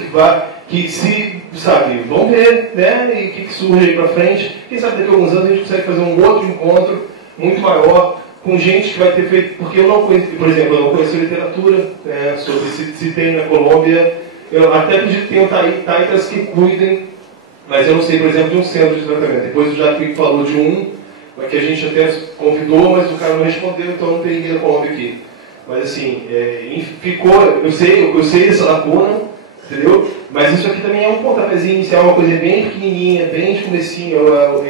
que se, sabe, vamos ver, né? E o que surge aí pra frente. Quem sabe daqui a alguns anos a gente consegue fazer um outro encontro muito maior, com gente que vai ter feito... Porque eu não conheço, por exemplo, eu não conheço literatura sobre se tem na Colômbia. Eu até acredito que tenham taitas que cuidem, mas eu não sei, por exemplo, de um centro de tratamento. Depois o Jaque falou de um, que a gente até convidou, mas o cara não respondeu, então não tem ninguém da Colômbia aqui. Mas assim, ficou... Eu sei essa lacuna, entendeu? Mas isso aqui também é um pontapézinho inicial, uma coisa bem pequenininha, bem de comecinho,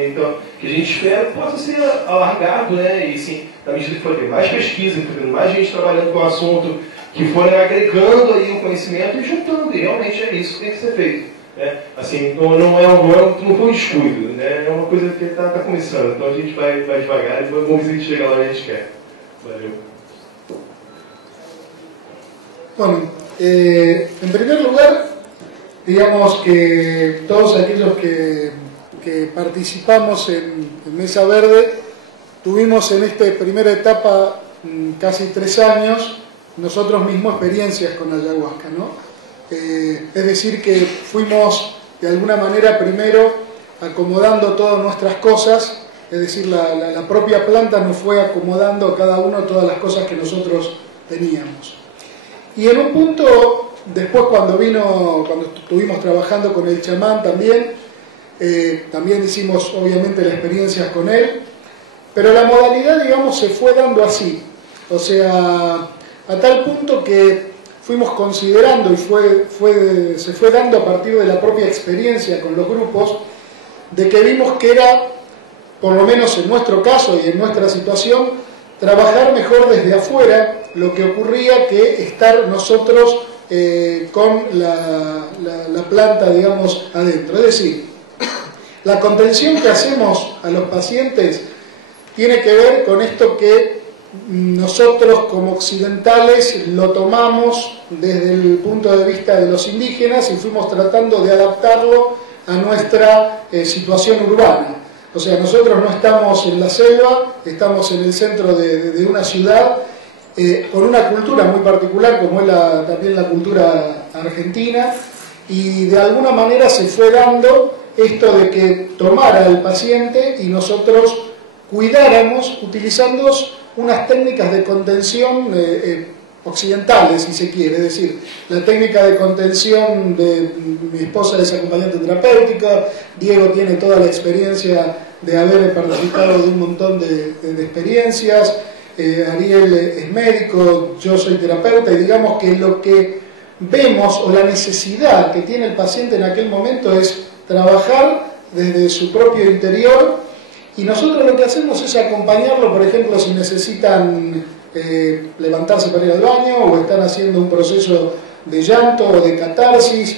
então, que a gente espera que possa ser alargado, né? E sim, na medida que for ter mais pesquisa, mais gente trabalhando com o assunto, que forem agregando aí o conhecimento e juntando, e realmente é isso que tem que ser feito. Né? Assim, não foi um descuido, né? É uma coisa que está começando, então a gente vai devagar e vamos ver se a gente chega lá onde a gente quer. Valeu. Bueno, en primer lugar, digamos que todos aquellos que participamos en Mesa Verde tuvimos en esta primera etapa casi 3 años nosotros mismos experiencias con ayahuasca, ¿no? Es decir que fuimos de alguna manera primero acomodando todas nuestras cosas, es decir, la propia planta nos fue acomodando a cada uno todas las cosas que nosotros teníamos. Y en un punto, después cuando estuvimos trabajando con el chamán también hicimos obviamente las experiencias con él, pero la modalidad, digamos, se fue dando así, o sea, a tal punto que fuimos considerando y se fue dando a partir de la propia experiencia con los grupos, de que vimos que era, por lo menos en nuestro caso y en nuestra situación, trabajar mejor desde afuera lo que ocurría que estar nosotros con la planta, digamos, adentro. Es decir, la contención que hacemos a los pacientes tiene que ver con esto que nosotros como occidentales lo tomamos desde el punto de vista de los indígenas y fuimos tratando de adaptarlo a nuestra situación urbana. O sea, nosotros no estamos en la selva, estamos en el centro de una ciudad con una cultura muy particular, como es también la cultura argentina, y de alguna manera se fue dando esto de que tomara al paciente y nosotros cuidáramos utilizando unas técnicas de contención occidentales, si se quiere, es decir, la técnica de contención de mi esposa es acompañante terapéutica, Diego tiene toda la experiencia de haber participado de un montón de experiencias, Ariel es médico, yo soy terapeuta, y digamos que lo que vemos o la necesidad que tiene el paciente en aquel momento es trabajar desde su propio interior, y nosotros lo que hacemos es acompañarlo, por ejemplo, si necesitan levantarse para ir al baño o están haciendo un proceso de llanto o de catarsis,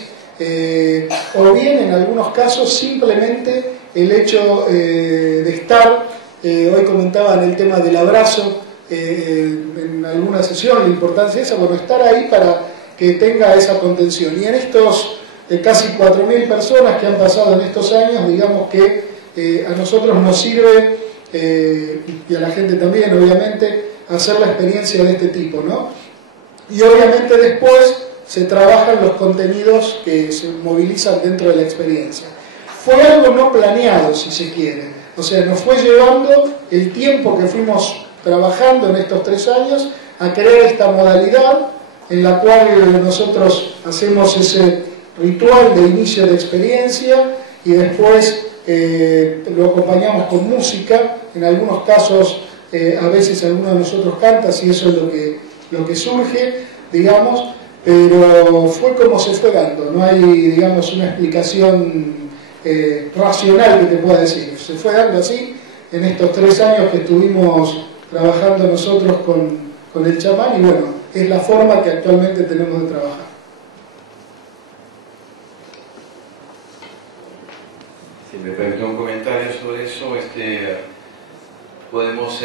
o bien en algunos casos simplemente el hecho de estar, hoy comentaban el tema del abrazo en alguna sesión, la importancia de esa, bueno, estar ahí para que tenga esa contención. Y en estos casi 4.000 personas que han pasado en estos años, digamos que a nosotros nos sirve, y a la gente también, obviamente, hacer la experiencia de este tipo, ¿no? Y obviamente después se trabajan los contenidos que se movilizan dentro de la experiencia. Fue algo no planeado, si se quiere. O sea, nos fue llevando el tiempo que fuimos trabajando en estos 3 años a crear esta modalidad en la cual nosotros hacemos ese ritual de inicio de experiencia y después lo acompañamos con música. En algunos casos a veces alguno de nosotros canta, si eso es lo que surge, digamos, pero fue como se fue dando, no hay, digamos, una explicación racional que te pueda decir, se fue dando así en estos 3 años que estuvimos trabajando nosotros con el chamán, y bueno, es la forma que actualmente tenemos de trabajar. Si me permite un comentario sobre eso, podemos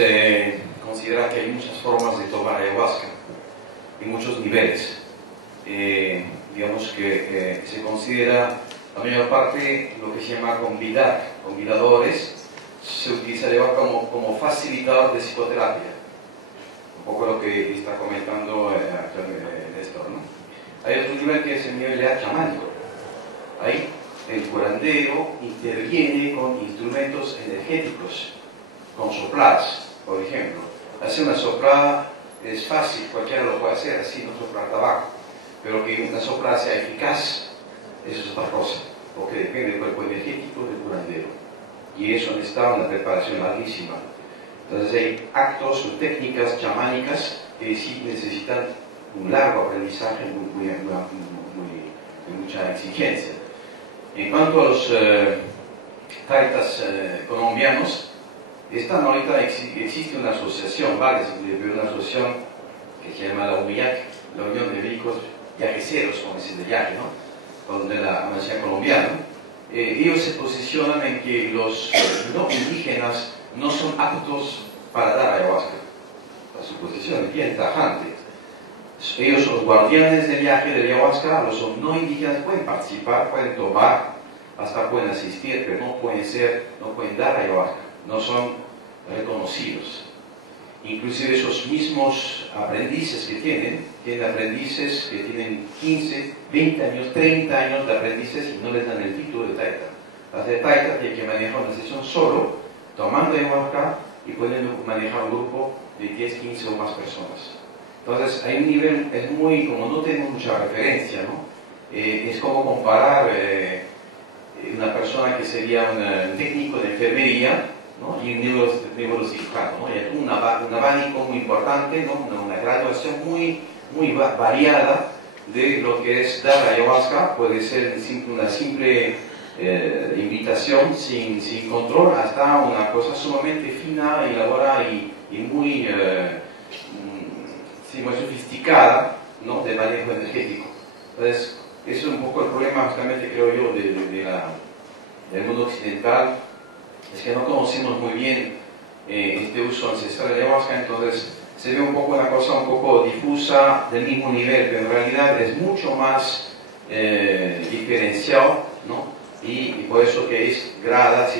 considerar que hay muchas formas de tomar ayahuasca, y muchos niveles. Digamos que se considera la mayor parte lo que se llama convidadores, se utiliza el ayahuasca como facilitador de psicoterapia, un poco lo que está comentando Néstor, ¿no? Hay otro nivel que es el nivel ya chamánico. Ahí el curandero interviene con instrumentos energéticos, con sopladas, por ejemplo. Hacer una soplada es fácil, cualquiera lo puede hacer, así no soplar tabaco, pero que una soplada sea eficaz, eso es otra cosa, porque depende del cuerpo energético del curandero, y eso necesita una preparación larguísima. Entonces hay actos o técnicas chamánicas que sí necesitan un largo aprendizaje, de mucha exigencia. En cuanto a los taitas colombianos, ahorita existe una asociación, varias, una asociación que se llama la UMIAC, la Unión de Médicos Viajeceros, como dicen de viaje, ¿no? De la Universidad Colombiana. Ellos se posicionan en que los no indígenas no son aptos para dar ayahuasca. La suposición es bien tajante. Ellos son los guardianes del viaje de la ayahuasca, los no indígenas pueden participar, pueden tomar, hasta pueden asistir, pero no pueden dar ayahuasca, no son reconocidos. Inclusive esos mismos aprendices que tienen aprendices que tienen 15, 20 años, 30 años de aprendices y no les dan el título de taita. Hacer taita tiene que manejar una sesión solo, tomando ayahuasca, y pueden manejar un grupo de 10, 15 o más personas. Entonces hay un nivel, es muy, como no tenemos mucha referencia, ¿no? Es como comparar una persona que sería un técnico de enfermería, ¿no? Y un neurocirujano, ¿no? Y hay un abanico muy importante, ¿no? Una graduación muy variada de lo que es dar ayahuasca. Puede ser una simple invitación sin control, hasta una cosa sumamente fina, elaborada y muy muy sofisticada, ¿no? De manejo energético. Entonces, eso es un poco el problema, justamente, creo yo, del mundo occidental, es que no conocemos muy bien este uso ancestral de ayahuasca. Entonces se ve un poco una cosa un poco difusa, del mismo nivel, pero en realidad es mucho más diferenciado, ¿no? Y por eso que es gradas y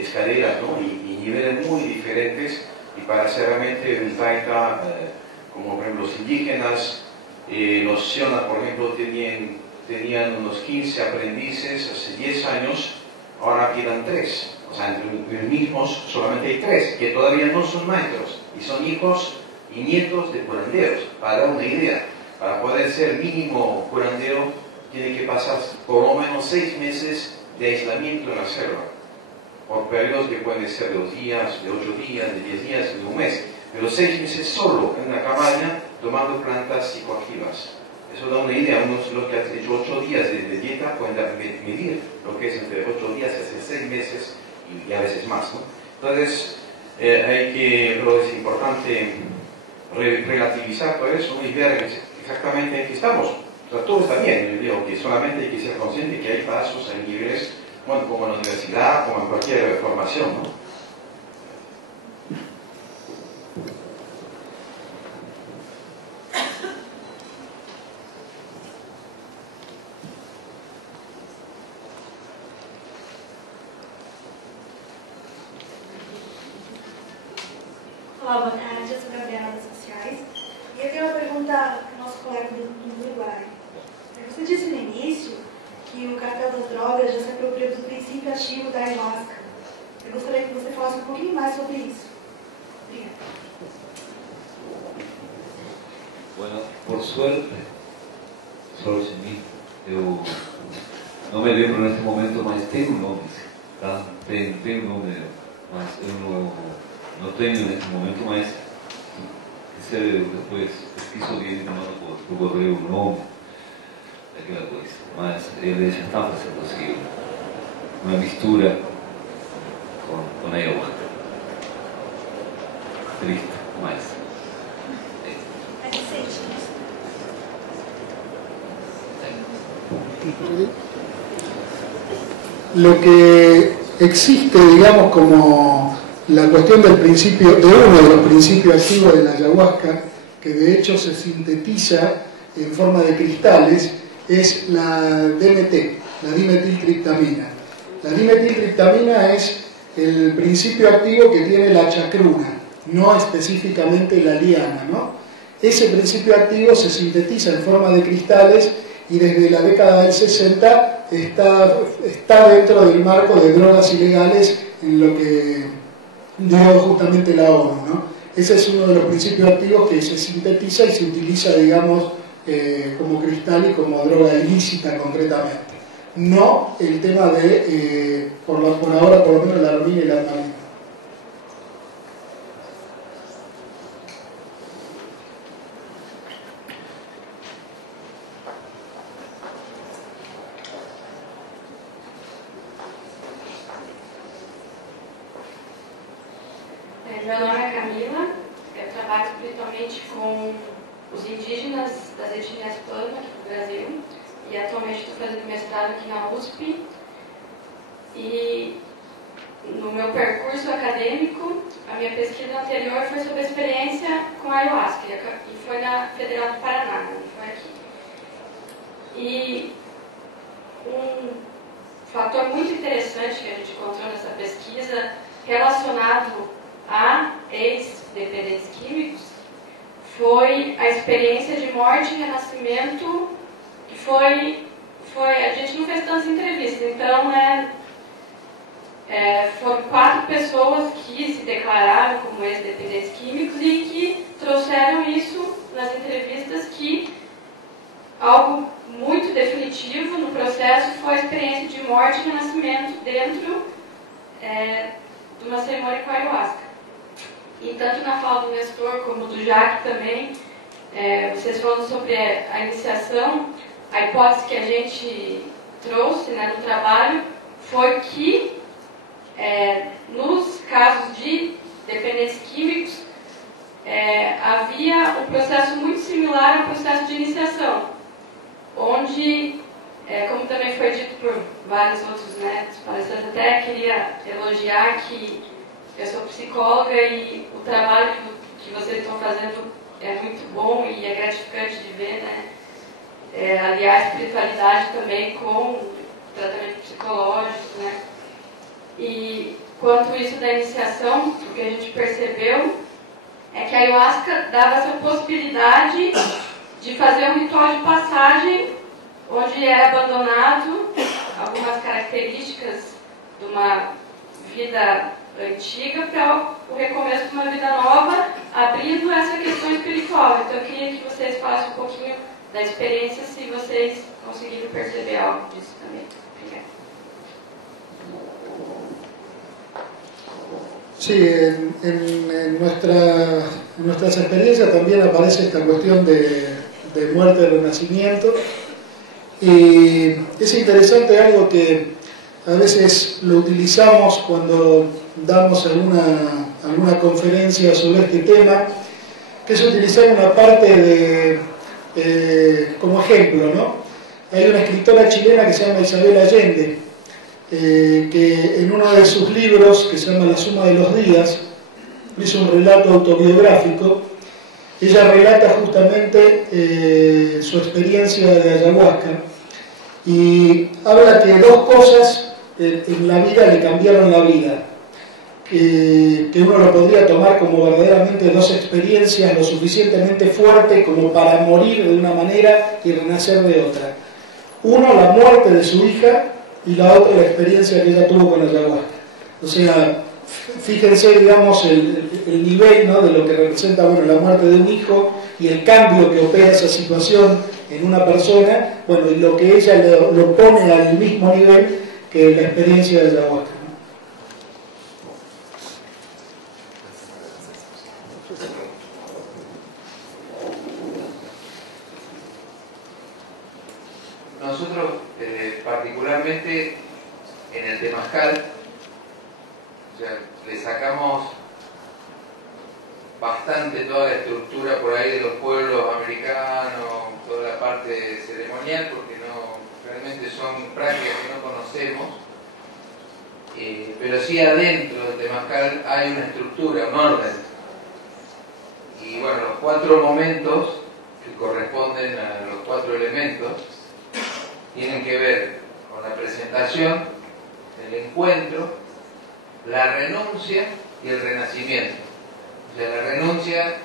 escaleras, ¿no? Y niveles muy diferentes, y para hacer realmente un taita, como por ejemplo los indígenas, los sionas, por ejemplo, tenían unos 15 aprendices hace 10 años, ahora quedan 3. O sea, entre los mismos solamente hay 3 que todavía no son maestros y son hijos y nietos de curanderos. Para dar una idea, para poder ser mínimo curandero tiene que pasar por lo menos 6 meses de aislamiento en la selva, por periodos que pueden ser de 2 días, de 8 días, de 10 días, de un mes, pero 6 meses solo en una cabaña tomando plantas psicoactivas. Eso da una idea. Unos los que han hecho 8 días de dieta pueden medir lo que es entre 8 días y 6 meses y a veces más, ¿no? Entonces, pero es importante relativizar todo eso y ver exactamente en qué estamos. O sea, todo está bien, yo digo que solamente hay que ser consciente que hay pasos, hay niveles, bueno, como en la universidad, como en cualquier formación, ¿no? Olá, boa tarde, eu sou Gabriela das Sociais e eu tenho uma pergunta para o nosso colega do Uruguai. Você disse no início que o cartel das drogas já se apropria do princípio ativo da ayahuasca. Eu gostaria que você falasse um pouquinho mais sobre isso. Obrigada. Bueno, por suerte, solo sin mí, eu não me lembro neste momento, mas tem um nome, tá? Tem um nome, mas eu não tenho neste momento, mas se eu depois pesquiso alguém me manda por correio o nome daquela coisa. Mas ele já está fazendo assim uma mistura com a ayahuasca. Triste, mas É recente, né? Lo que existe, digamos, como la cuestión del principio, de uno de los principios activos de la ayahuasca, que de hecho se sintetiza en forma de cristales, es la DMT, la dimetiltriptamina. La dimetiltriptamina es el principio activo que tiene la chacruna, no específicamente la liana, ¿no? Ese principio activo se sintetiza en forma de cristales y desde la década del 60 está dentro del marco de drogas ilegales en lo que dio justamente la ONU, ¿no? Ese es uno de los principios activos que se sintetiza y se utiliza, digamos, como cristal y como droga ilícita concretamente. No el tema de, por ahora, por lo menos la heroína y la anfetamina. Meu nome é Camila, eu trabalho espiritualmente com os indígenas das etnias Pama aqui no Brasil e atualmente estou fazendo mestrado aqui na USP. E no meu percurso acadêmico, a minha pesquisa anterior foi sobre a experiência com a ayahuasca e foi na Federal do Paraná, não foi aqui. E um fator muito interessante que a gente encontrou nessa pesquisa relacionado a ex-dependentes químicos foi a experiência de morte e renascimento, que foi a gente não fez tantas entrevistas, então foram 4 pessoas que se declararam como ex-dependentes químicos e que trouxeram isso nas entrevistas, que algo muito definitivo no processo foi a experiência de morte e renascimento dentro de uma cerimônia com ayahuasca. E tanto na fala do Nestor como do Jacques também, vocês falam sobre a iniciação, a hipótese que a gente trouxe, né, no trabalho foi que nos casos de dependentes químicos havia um processo muito similar ao processo de iniciação, onde, como também foi dito por vários outros, né, palestrantes, até queria elogiar que eu sou psicóloga e o trabalho que vocês estão fazendo é muito bom e é gratificante de ver, né? Aliás, espiritualidade também com tratamento psicológico, né? E quanto isso da iniciação, o que a gente percebeu é que a ayahuasca dava essa possibilidade de fazer um ritual de passagem onde era abandonado algumas características de uma vida antiga para o recomeço de uma vida nova, abrindo essa questão espiritual. Então eu queria que vocês falassem um pouquinho da experiência, se vocês conseguiram perceber algo disso também. Obrigada. Sí, en nuestras experiencias también aparece esta cuestión de muerte y renacimiento. Y es interesante algo que a veces lo utilizamos cuando damos alguna conferencia sobre este tema, que es utilizar una parte como ejemplo, ¿no? Hay una escritora chilena que se llama Isabel Allende, que en uno de sus libros, que se llama La suma de los días, es un relato autobiográfico. Ella relata justamente su experiencia de ayahuasca y habla que dos cosas en la vida le cambiaron la vida, que uno lo podría tomar como verdaderamente dos experiencias lo suficientemente fuertes como para morir de una manera y renacer de otra. Uno, la muerte de su hija, y la otra, la experiencia que ella tuvo con la ayahuasca. O sea, fíjense, digamos, el nivel, ¿no?, de lo que representa, bueno, la muerte de un hijo y el cambio que opera esa situación en una persona, bueno, y lo que ella lo pone al mismo nivel que la experiencia de ayahuasca, ¿no? Nosotros, particularmente en el Temazcal, o sea, le sacamos bastante toda la estructura por ahí de los pueblos americanos, toda la parte ceremonial, porque realmente son prácticas que no conocemos, pero sí adentro del Temazcal hay una estructura, un orden. Y bueno, los 4 momentos que corresponden a los 4 elementos tienen que ver con la presentación, el encuentro, la renuncia y el renacimiento. O sea, la renuncia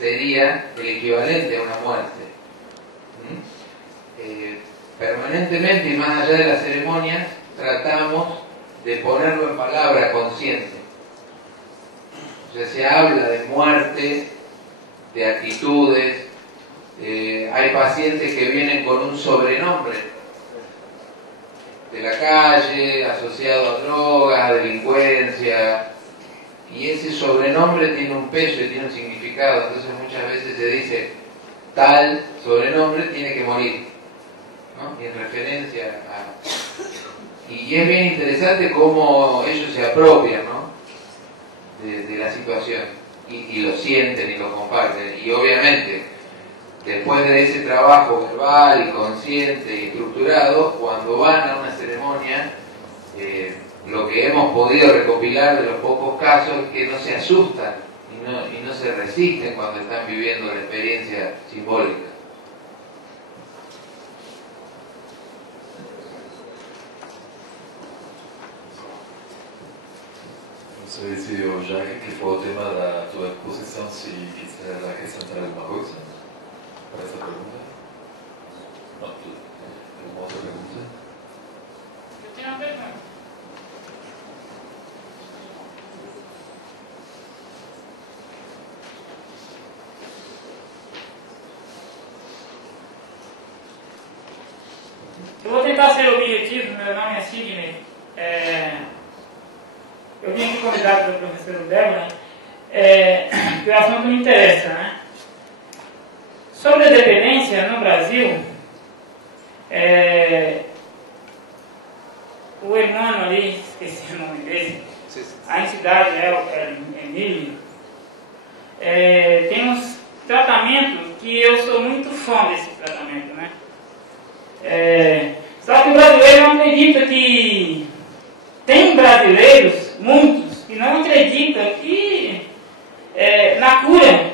sería el equivalente a una muerte. Permanentemente y más allá de las ceremonias tratamos de ponerlo en palabra consciente. O sea, se habla de muerte, de actitudes. Hay pacientes que vienen con un sobrenombre de la calle, asociado a drogas, a delincuencia, y ese sobrenombre tiene un peso y tiene un significado. Entonces muchas veces se dice, tal sobrenombre tiene que morir, ¿no? Y en referencia a... Y es bien interesante cómo ellos se apropian, ¿no?, de la situación, y lo sienten y lo comparten. Y obviamente, después de ese trabajo verbal y consciente y estructurado, cuando van a una ceremonia, lo que hemos podido recopilar de los pocos casos es que no se asustan y no se resisten cuando están viviendo la experiencia simbólica. Não sei se o Jacques, que foi o tema da tua exposição, se quiser acrescentar alguma coisa para essa pergunta. Não, tudo. Tem uma outra pergunta? Eu tenho uma pergunta. Eu vou tentar ser objetivo, meu nome é Sidney. Eu vim aqui convidado pelo professor Débora, que o assunto me interessa, né? Sobre a dependência no Brasil, o Hermano ali, esqueci o nome dele, a entidade é Emílio, tem uns tratamentos que eu sou muito fã desse tratamento, né? Só que o brasileiro não acredita que... Tem brasileiros, muitos, que não acreditam que na cura,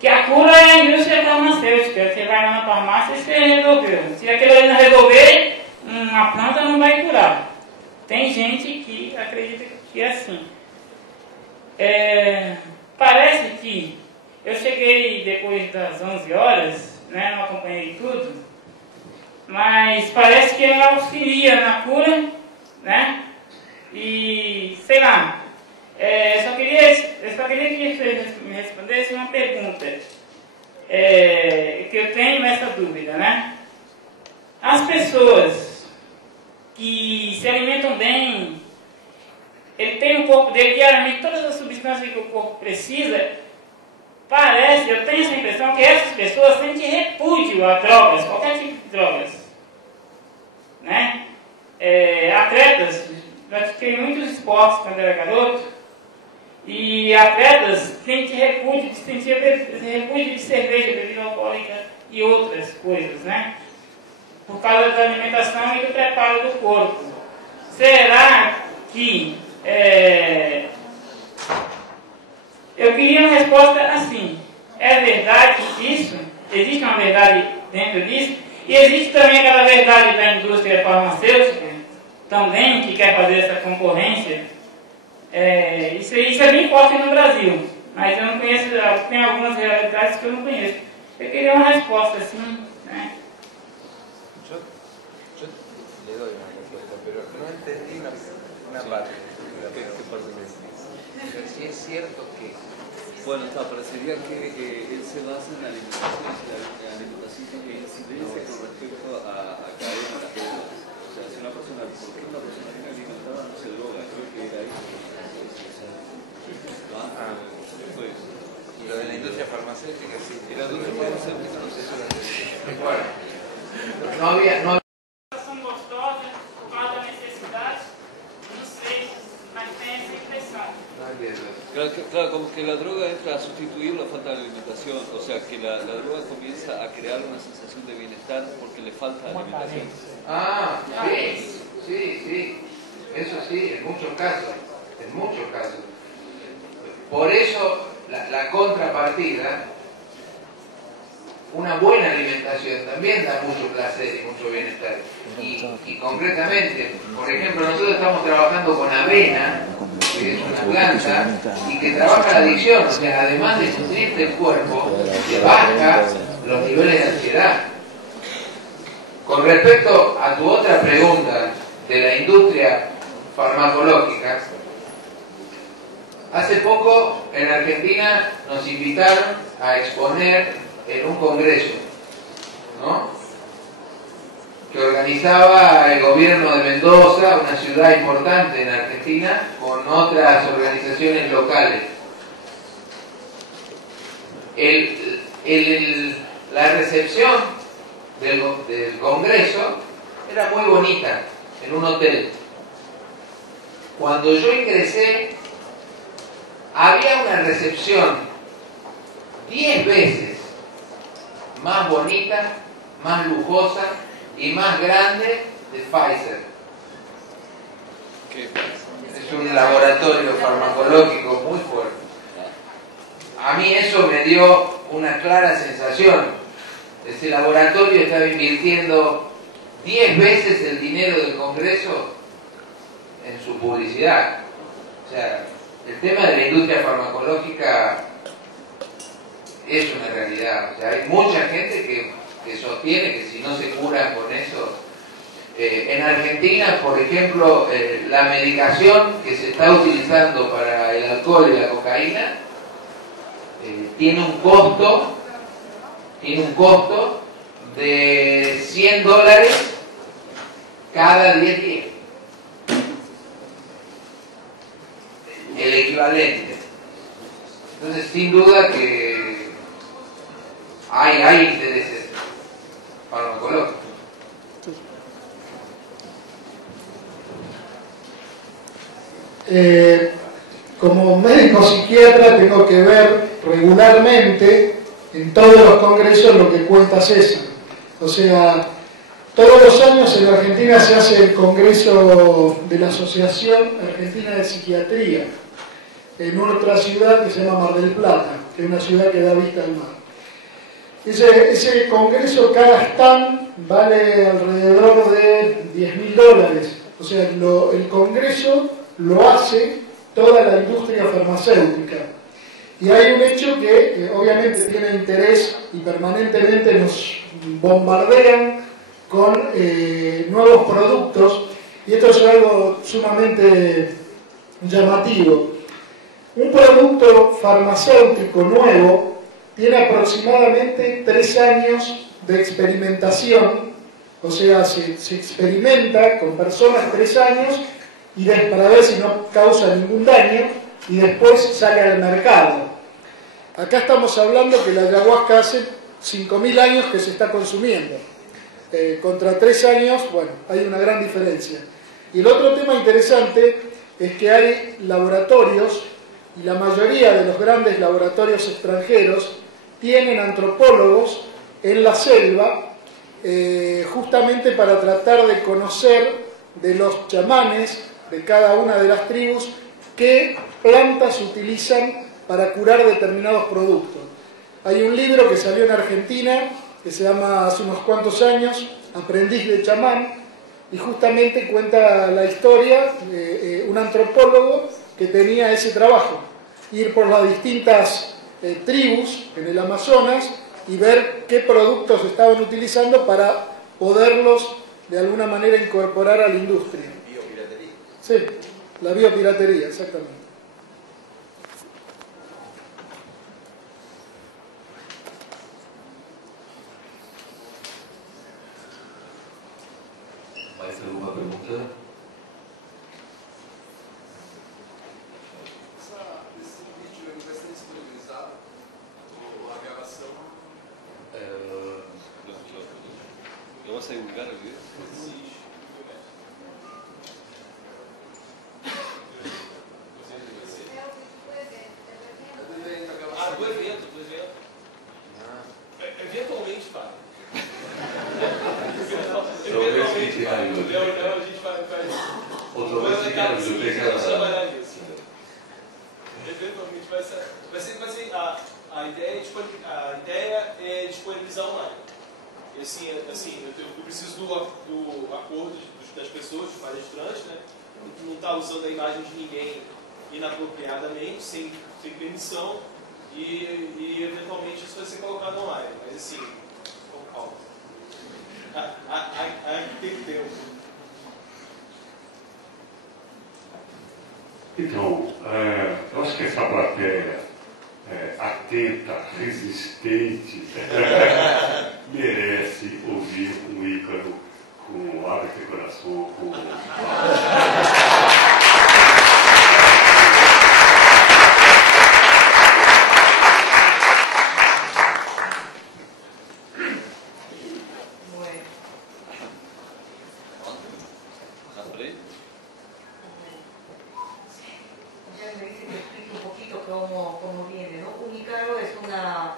que a cura é a indústria farmacêutica. Você vai lá na farmácia e você resolveu. Se aquele ali não resolver, uma planta não vai curar. Tem gente que acredita que é assim. Parece que eu cheguei depois das 11 horas, né, não acompanhei tudo, mas parece que ela auxilia na cura, né? E, sei lá, só queria que você me respondesse uma pergunta, que eu tenho essa dúvida, né? As pessoas que se alimentam bem, ele tem no corpo dele diariamente todas as substâncias que o corpo precisa, parece, eu tenho essa impressão que essas pessoas sentem repúdio a drogas, qualquer tipo de drogas, né? Atletas, pratiquei muitos esportes quando era garoto, e atletas sentem repúdio de cerveja, bebida alcoólica e outras coisas, né? Por causa da alimentação e do preparo do corpo. Será que eu queria uma resposta assim: é verdade isso? Existe uma verdade dentro disso? E existe também aquela verdade da indústria farmacêutica também, que quer fazer essa concorrência. Isso é bem forte no Brasil, mas eu não conheço, tem algumas realidades que eu não conheço. Eu queria uma resposta assim, né? Yo le doy una respuesta, pero no entendí una parte. ¿Qué parte me decís? Si es cierto que... Bueno, parecería que él se basa en la alimentación tiene incidencia con respecto a caer en las drogas. O sea, si una persona, ¿por qué una persona bien alimentada no se droga? Creo que era ahí. Pues, y lo de la industria farmacéutica, sí. Y la industria farmacéutica no sé si la bueno, no había... São gostosas por causa da necessidade, não sei, mas tem essa impressão. Claro, como que la droga entra a sustituir la falta de alimentación, o sea que la droga comienza a crear una sensación de bienestar porque le falta alimentación. Ah, sí, eso sí, en muchos casos. Por eso la contrapartida, una buena alimentación también da mucho placer y mucho bienestar. Y concretamente, por ejemplo, nosotros estamos trabajando con avena, que es una planta, y que trabaja la adicción, o sea, además de nutrirte el cuerpo, te baja los niveles de ansiedad. Con respecto a tu otra pregunta de la industria farmacológica, hace poco en Argentina nos invitaron a exponer en un congreso, ¿no?, que organizaba el gobierno de Mendoza, una ciudad importante en Argentina, con otras organizaciones locales. La recepción del congreso era muy bonita, en un hotel. Cuando yo ingresé, había una recepción 10 veces más bonita, más lujosa y más grande de Pfizer. Es un laboratorio farmacológico muy fuerte. A mí eso me dio una clara sensación. Ese laboratorio estaba invirtiendo 10 veces el dinero del Congreso en su publicidad. O sea, el tema de la industria farmacológica es una realidad. O sea, hay mucha gente que sostiene que si no se cura con eso... en Argentina, por ejemplo, la medicación que se está utilizando para el alcohol y la cocaína tiene un costo de $100 cada 10 días. El equivalente. Entonces, sin duda que hay intereses farmacológicos. Como médico psiquiatra tengo que ver regularmente en todos los congresos lo que cuenta César. O sea, todos los años en Argentina se hace el congreso de la Asociación Argentina de Psiquiatría en otra ciudad que se llama Mar del Plata, que es una ciudad que da vista al mar. Ese congreso, cada stand vale alrededor de $10.000. O sea, el congreso lo hace toda la industria farmacéutica. Y hay un hecho que obviamente tiene interés y permanentemente nos bombardean con nuevos productos y esto es algo sumamente llamativo. Un producto farmacéutico nuevo tiene aproximadamente 3 años de experimentación, o sea, se experimenta con personas 3 años y para ver si no causa ningún daño y después sale al mercado. Acá estamos hablando que la ayahuasca hace 5.000 años que se está consumiendo. Contra 3 años, bueno, hay una gran diferencia. Y el otro tema interesante es que hay laboratorios, y la mayoría de los grandes laboratorios extranjeros tienen antropólogos en la selva, justamente para tratar de conocer de los chamanes de cada una de las tribus qué plantas utilizan para curar determinados productos. Hay un libro que salió en Argentina que se llama hace unos cuantos años, Aprendiz de chamán, y justamente cuenta la historia de un antropólogo que tenía ese trabajo, ir por las distintas tribus en el Amazonas y ver qué productos estaban utilizando para poderlos de alguna manera incorporar a la industria. Biopiratería. Sí, la biopiratería, exactamente. ¿Mais alguma pergunta? Esse vídeo vai ser disponibilizado? Ou a gravação? Eu vou sair um lugar ali. Do evento. Eventualmente vai. Talvez fique na biblioteca. A gente faz. Ou talvez fique na biblioteca. Trabalhar nisso. Eventualmente vai ser a ideia é disponibilizar online. E assim eu preciso do acordo das pessoas, dos palestrantes, né? Não está usando a imagem de ninguém inapropriadamente, sem permissão, e eventualmente isso vai ser colocado online. Mas assim, com calma. Tem tempo. Então, eu acho que essa plateia atenta, resistente, merece ouvir um Ícaro com Abre Teu Coração, com... Cómo viene, ¿no? Un Ícaro es una...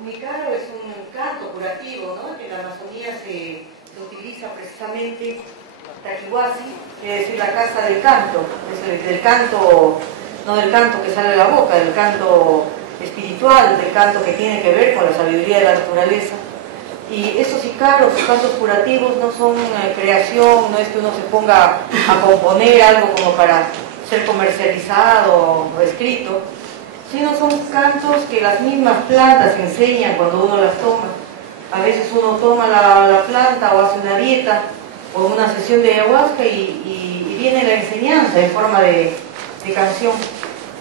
un Ícaro es un canto curativo, ¿no? Que en la Amazonía se utiliza precisamente Taquihuasi, que es decir, la casa del canto, es del canto, no del canto que sale de la boca, del canto espiritual, del canto que tiene que ver con la sabiduría de la naturaleza. Y esos Ícaros, los cantos curativos, no son creación, no es que uno se ponga a componer algo como para ser comercializado o escrito, sino son cantos que las mismas plantas enseñan cuando uno las toma. A veces uno toma la planta o hace una dieta o una sesión de ayahuasca y viene la enseñanza en forma de canción.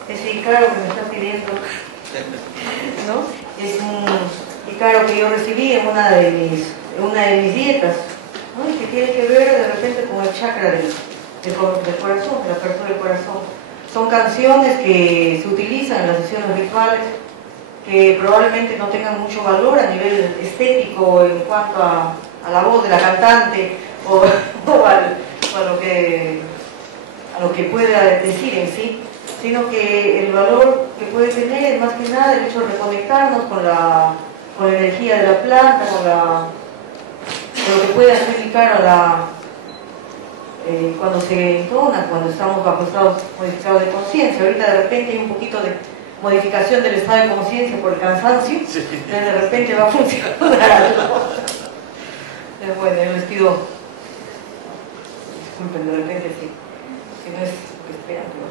Ese Ícaro que me está pidiendo, ¿no? Es un Ícaro que yo recibí en una de mis dietas, ¿no? Y que tiene que ver de repente con el chakra del corazón, de la apertura del corazón. Son canciones que se utilizan en las sesiones rituales, que probablemente no tengan mucho valor a nivel estético en cuanto a la voz de la cantante o a lo que pueda decir en sí, sino que el valor que puede tener es más que nada el hecho de reconectarnos con la energía de la planta, con lo que puede hacer Ícaro cuando se entona, cuando estamos bajo estados modificados de conciencia. Ahorita de repente hay un poquito de modificación del estado de conciencia por el cansancio, entonces de repente va a funcionar algo. Bueno, yo les pido, disculpen, de repente si no es lo que esperan, pero...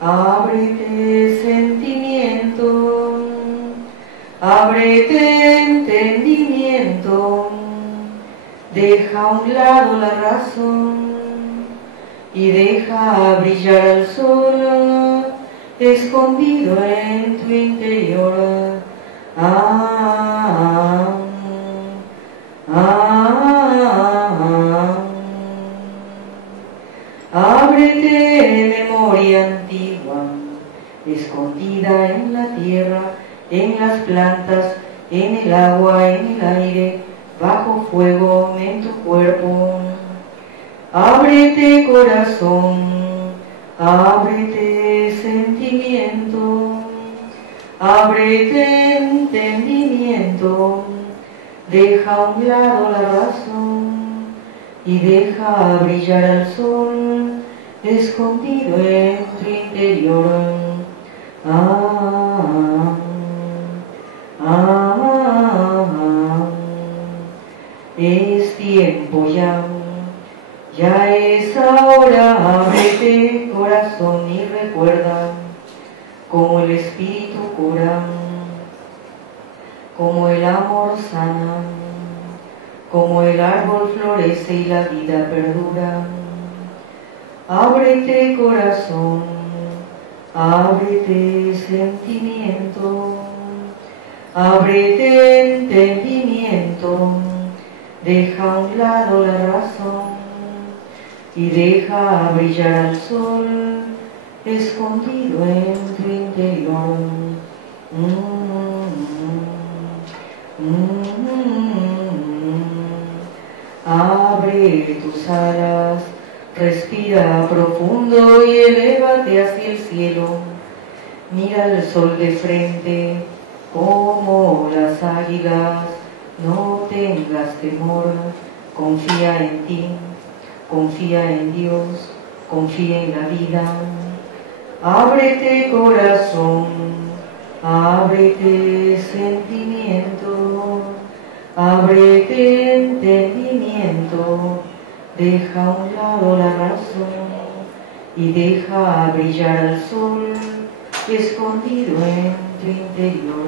ábrete sentimiento, ábrete entendimiento, deja a un lado la razón y deja brillar el sol escondido en tu interior. Ábrete memoria antigua, escondida en la tierra, en las plantas, en el agua, en el aire, bajo fuego, en tu cuerpo. Ábrete corazón, ábrete sentimiento, ábrete entendimiento, deja a un lado la razón y deja brillar al sol escondido en tu interior. Es tiempo ya, ya es ahora, ábrete corazón y recuerda como el espíritu cura, como el amor sana, como el árbol florece y la vida perdura. Ábrete corazón, ábrete sentimiento, ábrete entendimiento, deja a un lado la razón y deja brillar al sol escondido en tu interior. Abre tus alas, respira profundo y elévate hacia el cielo. Mira el sol de frente como las águilas. No tengas temor, confía en ti, confía en Dios, confía en la vida. Ábrete corazón, ábrete sentimiento, ábrete entendimiento, deja a un lado la razón y deja brillar al sol escondido en tu interior.